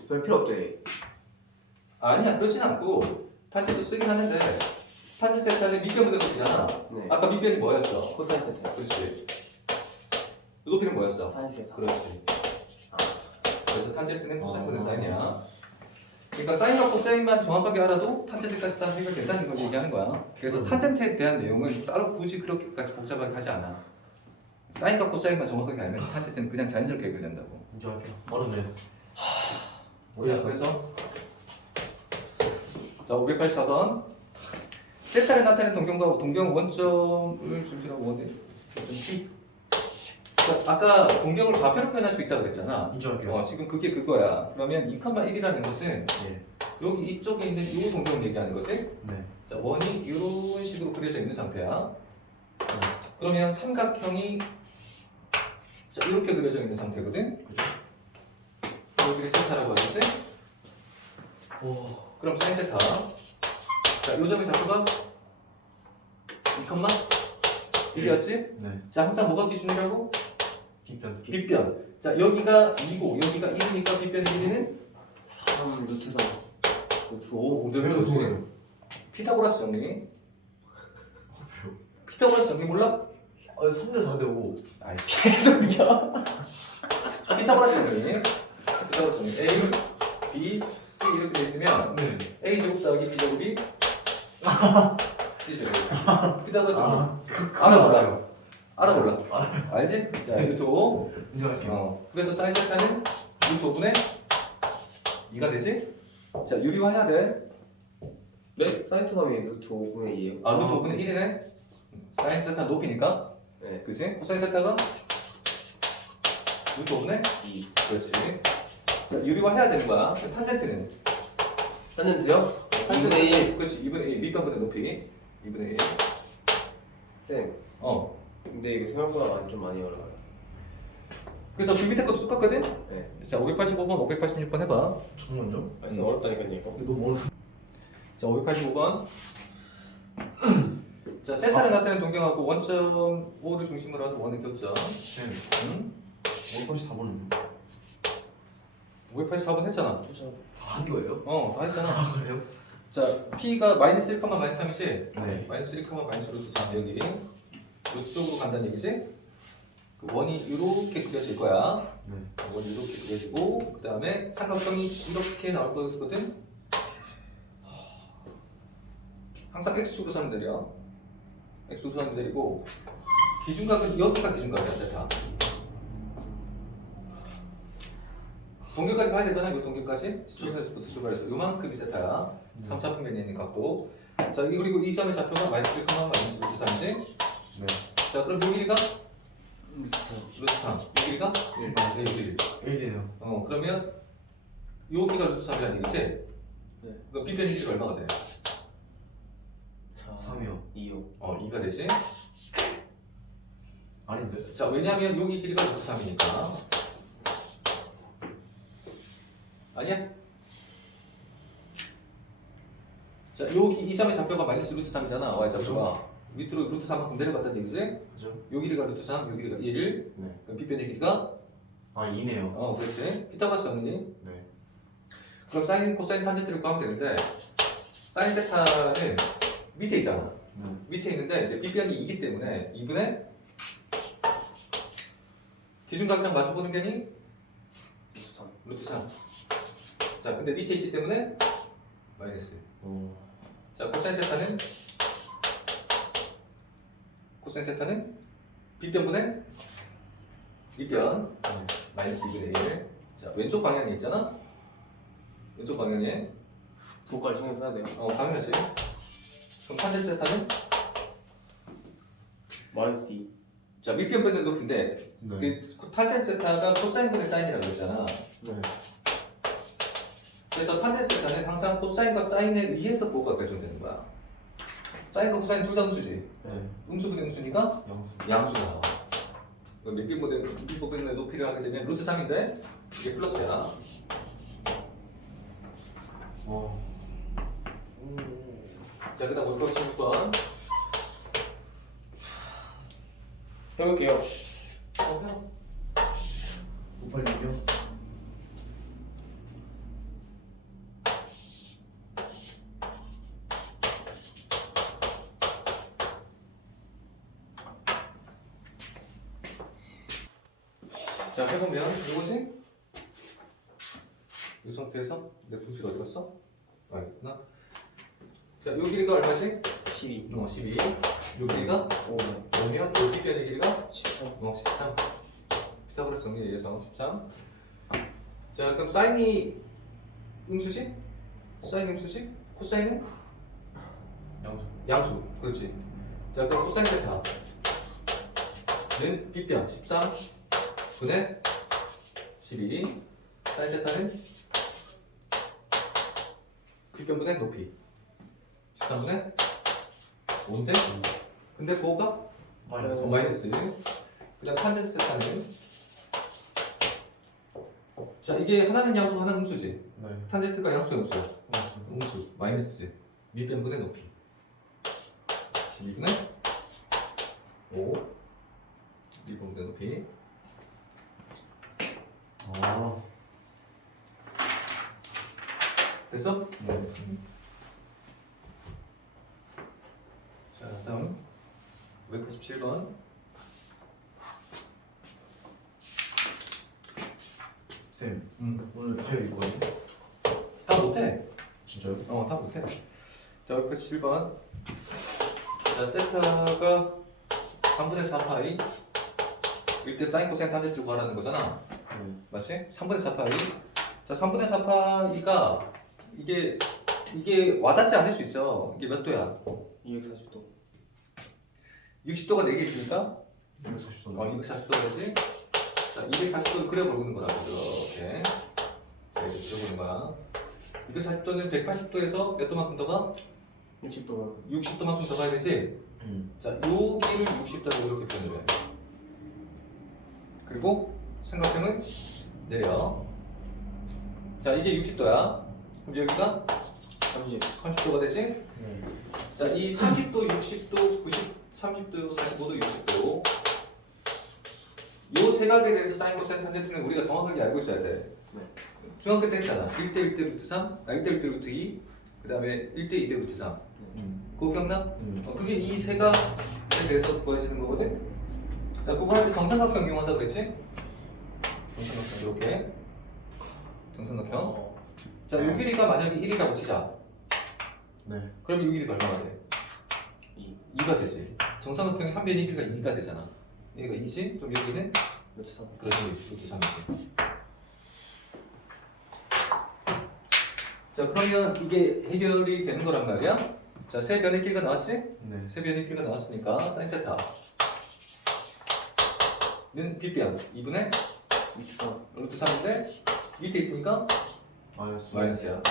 별 필요 없죠. 얘. 아니야 그렇진 않고 탄젠트 쓰긴 하는데 탄젠트 세타는 밑변보다 높이잖아. 네. 아까 밑변이 뭐였어? 코사인 세타. 그렇지. 높이는 뭐였어? 사인 세타. 그렇지. 그래서 탄젠트는 코사인보다 아. 사인이야. 그러니까 사인과 코사인만 정확하게 알아도 탄젠트까지 다 해결된다는 걸 얘기하는 거야. 그래서 탄젠트에 대한 내용은 따로 굳이 그렇게까지 복잡하게 하지 않아. 사인과 코사인만 정확하게 알면 탄젠트는 그냥 자연스럽게 해결된다고. 인정할게요. 어렵네요. 자, 그래서 자 584번 세타를 나타내는 동경과 동경 원점을 중심으로 원의 B. 그러니까 아까 동경을 좌표로 표현할 수 있다고 그랬잖아. 인정할게요. 지금 그게 그거야. 그러면 2,1이라는 것은 예. 여기 이쪽에 있는 이 동경을 얘기하는 거지. 네. 자 원이 이런 식으로 그려져 있는 상태야. 그러면 삼각형이 자, 이렇게 그려져 있는 상태거든. 그죠? 여기를 세타라고 하겠지? 오. 그럼 사인 세타. 자, 요 점의 좌표가 2,1이었지? 네. 자, 항상 뭐가 기준이라고? 빗변. 빗변. 자, 여기가 2고 여기가 1이니까 빗변의 길이는 3 루트 3. 루트 5. 근데 왜 그러지? 피타고라스 정리. 피타고라스 정리 몰라? 3대 4대 5. 아이씨. 계속이야. 피타고라스 정리. 피타고라스 정리. A, B, C 이렇게 돼 있으면 네. A 제곱 더하기 B 제곱이 C 제곱. 피타고라스 정리. 알아볼라. 알아볼라. 알지? 자, 루트 5. 인정할게요. 그래서 사인 세타는 루트 5분의 2가 되지? 자, 유리화해야 돼. 네? 사인 세타면 루트 5분의 2예요. 아, 루트 5분의 1이네. 사인 세타 높이니까. 네. 그치? 코사인 세타가 루트 5분의 2. 그렇지. 자, 유리화해야 되는 거야. 그럼 탄젠트는? 탄젠트요? 2분의 1. 그렇지. 2분의 1. 밑변분의 높이. 2분의 1. 쌤. 근데 이거 생각보다 좀 많이 어려워요. 그래서 그 밑에 것도 똑같거든? 네. 자, 585번, 586번 해봐. 정말요? 쌤 어렵다니까요 이거. 너무 어려. 자, 585번. 자, 세타를 나타내는 동경하고 원점 5를 중심으로 한 원의 교점. 응? 584번은 584번 했잖아. 한 거예요? 다 했잖아. 아 그래요? 자, P가 마이너스 1, 마이너스 3이지? 네. 마이너스 1, 마이너스 루트 3 여기. 이쪽으로 간다는 얘기지? 그 원이 이렇게 그려질 거야. 네. 원이 이렇게 그려지고 그 다음에 삼각형이 이렇게 나올 거거든? 항상 X축으로 내려. X축으로 내리고 기준각은 여기가 기준각이야, 세타. 동경까지 봐야 되잖아, 이 동경까지. 10초에서부터 출발해서 요만큼이 세타야. 3, 4분면에 있는 각도. 자, 그리고 이 점의 좌표가 마이너스 1, 마이너스 루트 3이지? 네. 자, 그럼 요 길이가 루트 3. 루트 3. 요 길이가 1. 네. 1. 1이네요. 그러면 여기가 루트 3이라는 얘기지? 네. 그럼 빗변의 길이가 얼마가 돼? 3이요. 2요. 2가 되지? 아닌데? 자, 왜냐하면 여기 길이가 루트 3이니까. 아니야? 자, 여기 이 점의 좌표가 마이너스 루트 3이잖아. y 좌표가. 밑으로 루트 3만큼 내려갔다는 얘기지? 그죠? 요 길이가 루트 3, 요 길이가 1. 네. 그럼 빗변의 길이가? 아 2네요. 그렇지. 피타고라스 정리. 네. 그럼 사인, 코사인, 탄젠트를 구하면 되는데 사인 세타는 밑에 있잖아. 네. 밑에 있는데 이제 빗변이 2기 때문에 2분의 기준각이랑 마주보는 변이 루트 3. 자, 근데 밑에 있기 때문에 마이너스. 자, 코사인 세타는 빗변분의 빗변 마이너스 2분의 1. 자, 왼쪽 방향에 있잖아. 왼쪽 방향에 그거까지 신경 써야 돼요. 당연하지. 그럼 탄젠트 세타는 마이너스 2. 자, 밑변분의 높인데 네. 그 탄젠트 세타가 코사인분의 사인이라고 그랬잖아. 네. 그래서 탄젠트 세타는 항상 코사인과 사인에 의해서 부호가 결정되는 거야. 사인과 코사인 둘 다 음수지. 네. 음수분의 음수니까 양수. 양수가 나와. 밑변분의 높이를 하게 되면 루트 3인데 이게 플러스야. 자, 그 다음 올거 16번. 해볼게요. 해요. 586이요? 자, 해보면 이것이 이 상태에서 내 분필 어디 갔어? 있구나. 자, 요 길이가 얼마지? 12. 12. 요 길이가 5. 5면 요 빗변의 길이가 13. 13. 피타고라스 정리에 의해서 13. 자, 그럼 사인이 음수식? 사인 음수식? 코사인은? 양수. 양수. 그렇지. 자, 그럼 코사인 세타는 빗변 13 분의 12. 사인 세타는 빗변분의 높이 13분의 5인데 근데 부호가 마이너스. 그다음 탄젠트 세타는 자, 이게 하나는 양수 하나는 음수지. 네. 탄젠트가 양수야 음수야? 양수. 음수 마이너스 밑변분의 높이 12분의 5 밑변분의 높이. 됐어? 네. 자, 다음 587번. 쌤. 오늘 타요 있거든요. 다 못해. 진짜요? 다 못해. 자, 587번. 자, 세타가 3분의 4파이. 이때 사인 코사인 탄젠트를 구하라는 거잖아. 네. 맞지? 3분의 4파이. 자, 3분의 4파이가 이게 와닿지 않을 수 있어. 이게 몇 도야? 240도. 60도가 4개 있으니까 240도. 240도까지. 자, 240도를 그려보는 거라고 이렇게. 자, 이렇게 그려보는 거야. 240도는 180도에서 몇 도만큼 더 가? 60도가. 60도만큼 더 가야 되지? 자, 여기를 60도로 이렇게 표현을 해. 그리고 삼각형을 내려. 자, 이게 60도야. 그럼 여기가 30도가 되지? 네. 자, 이 30도, 60도, 30도, 45도, 60도 요 세 각에 대해서 사인 코사인 탄젠트는 우리가 정확하게 알고 있어야 돼. 네. 중학교 때 했잖아. 1대 1대 루트 3, 1대 1대 루트 2, 그 다음에 1대 2대 루트 3. 그거 기억나? 그게 이 세 각에 대해서 구해지는 거거든? 자, 그거 할 때 정삼각형 이용한다고 그랬지? 정삼각형 이렇게. 정삼각형. 자, 요 길이가 만약에 1이라고 치자. 네. 그럼 요 길이가 얼마가 돼? 2가 되지. 정삼각형의 한 변의 길이가 2가 되잖아. 여기가 2지? 그럼 여기는? 루트 3. 그렇지. 루트 3이지. 자, 그러면 이게 해결이 되는 거란 말이야? 자, 세 변의 길이가 나왔지? 네. 세 변의 길이가 나왔으니까 사인 세타는 빗변 2분의 루트 3인데 밑에 있으니까 마이너스야.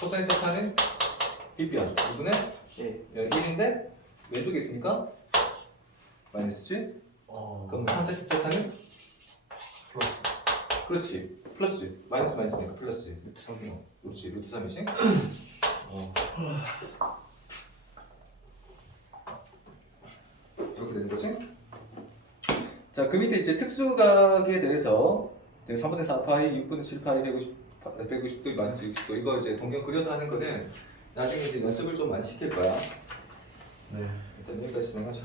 코사인 세타는 빗변 2분의 예. 1인데 왼쪽에 있으니까 마이너스지? 그럼 탄젠트 세타는 플러스. 그렇지. 플러스. 마이너스니까 플러스. 루트 3이요. 그렇지. 루트 3이지? 이렇게 되는 거지? 자, 그 밑에 이제 특수각에 대해서 3분의 4파이, 6분의 7파이, 150도, 마이너스 60도 이거 이제 동경 그려서 하는 거는 나중에 이제 연습을 좀 많이 시킬 거야. 네. 일단 여기까지 진행하자.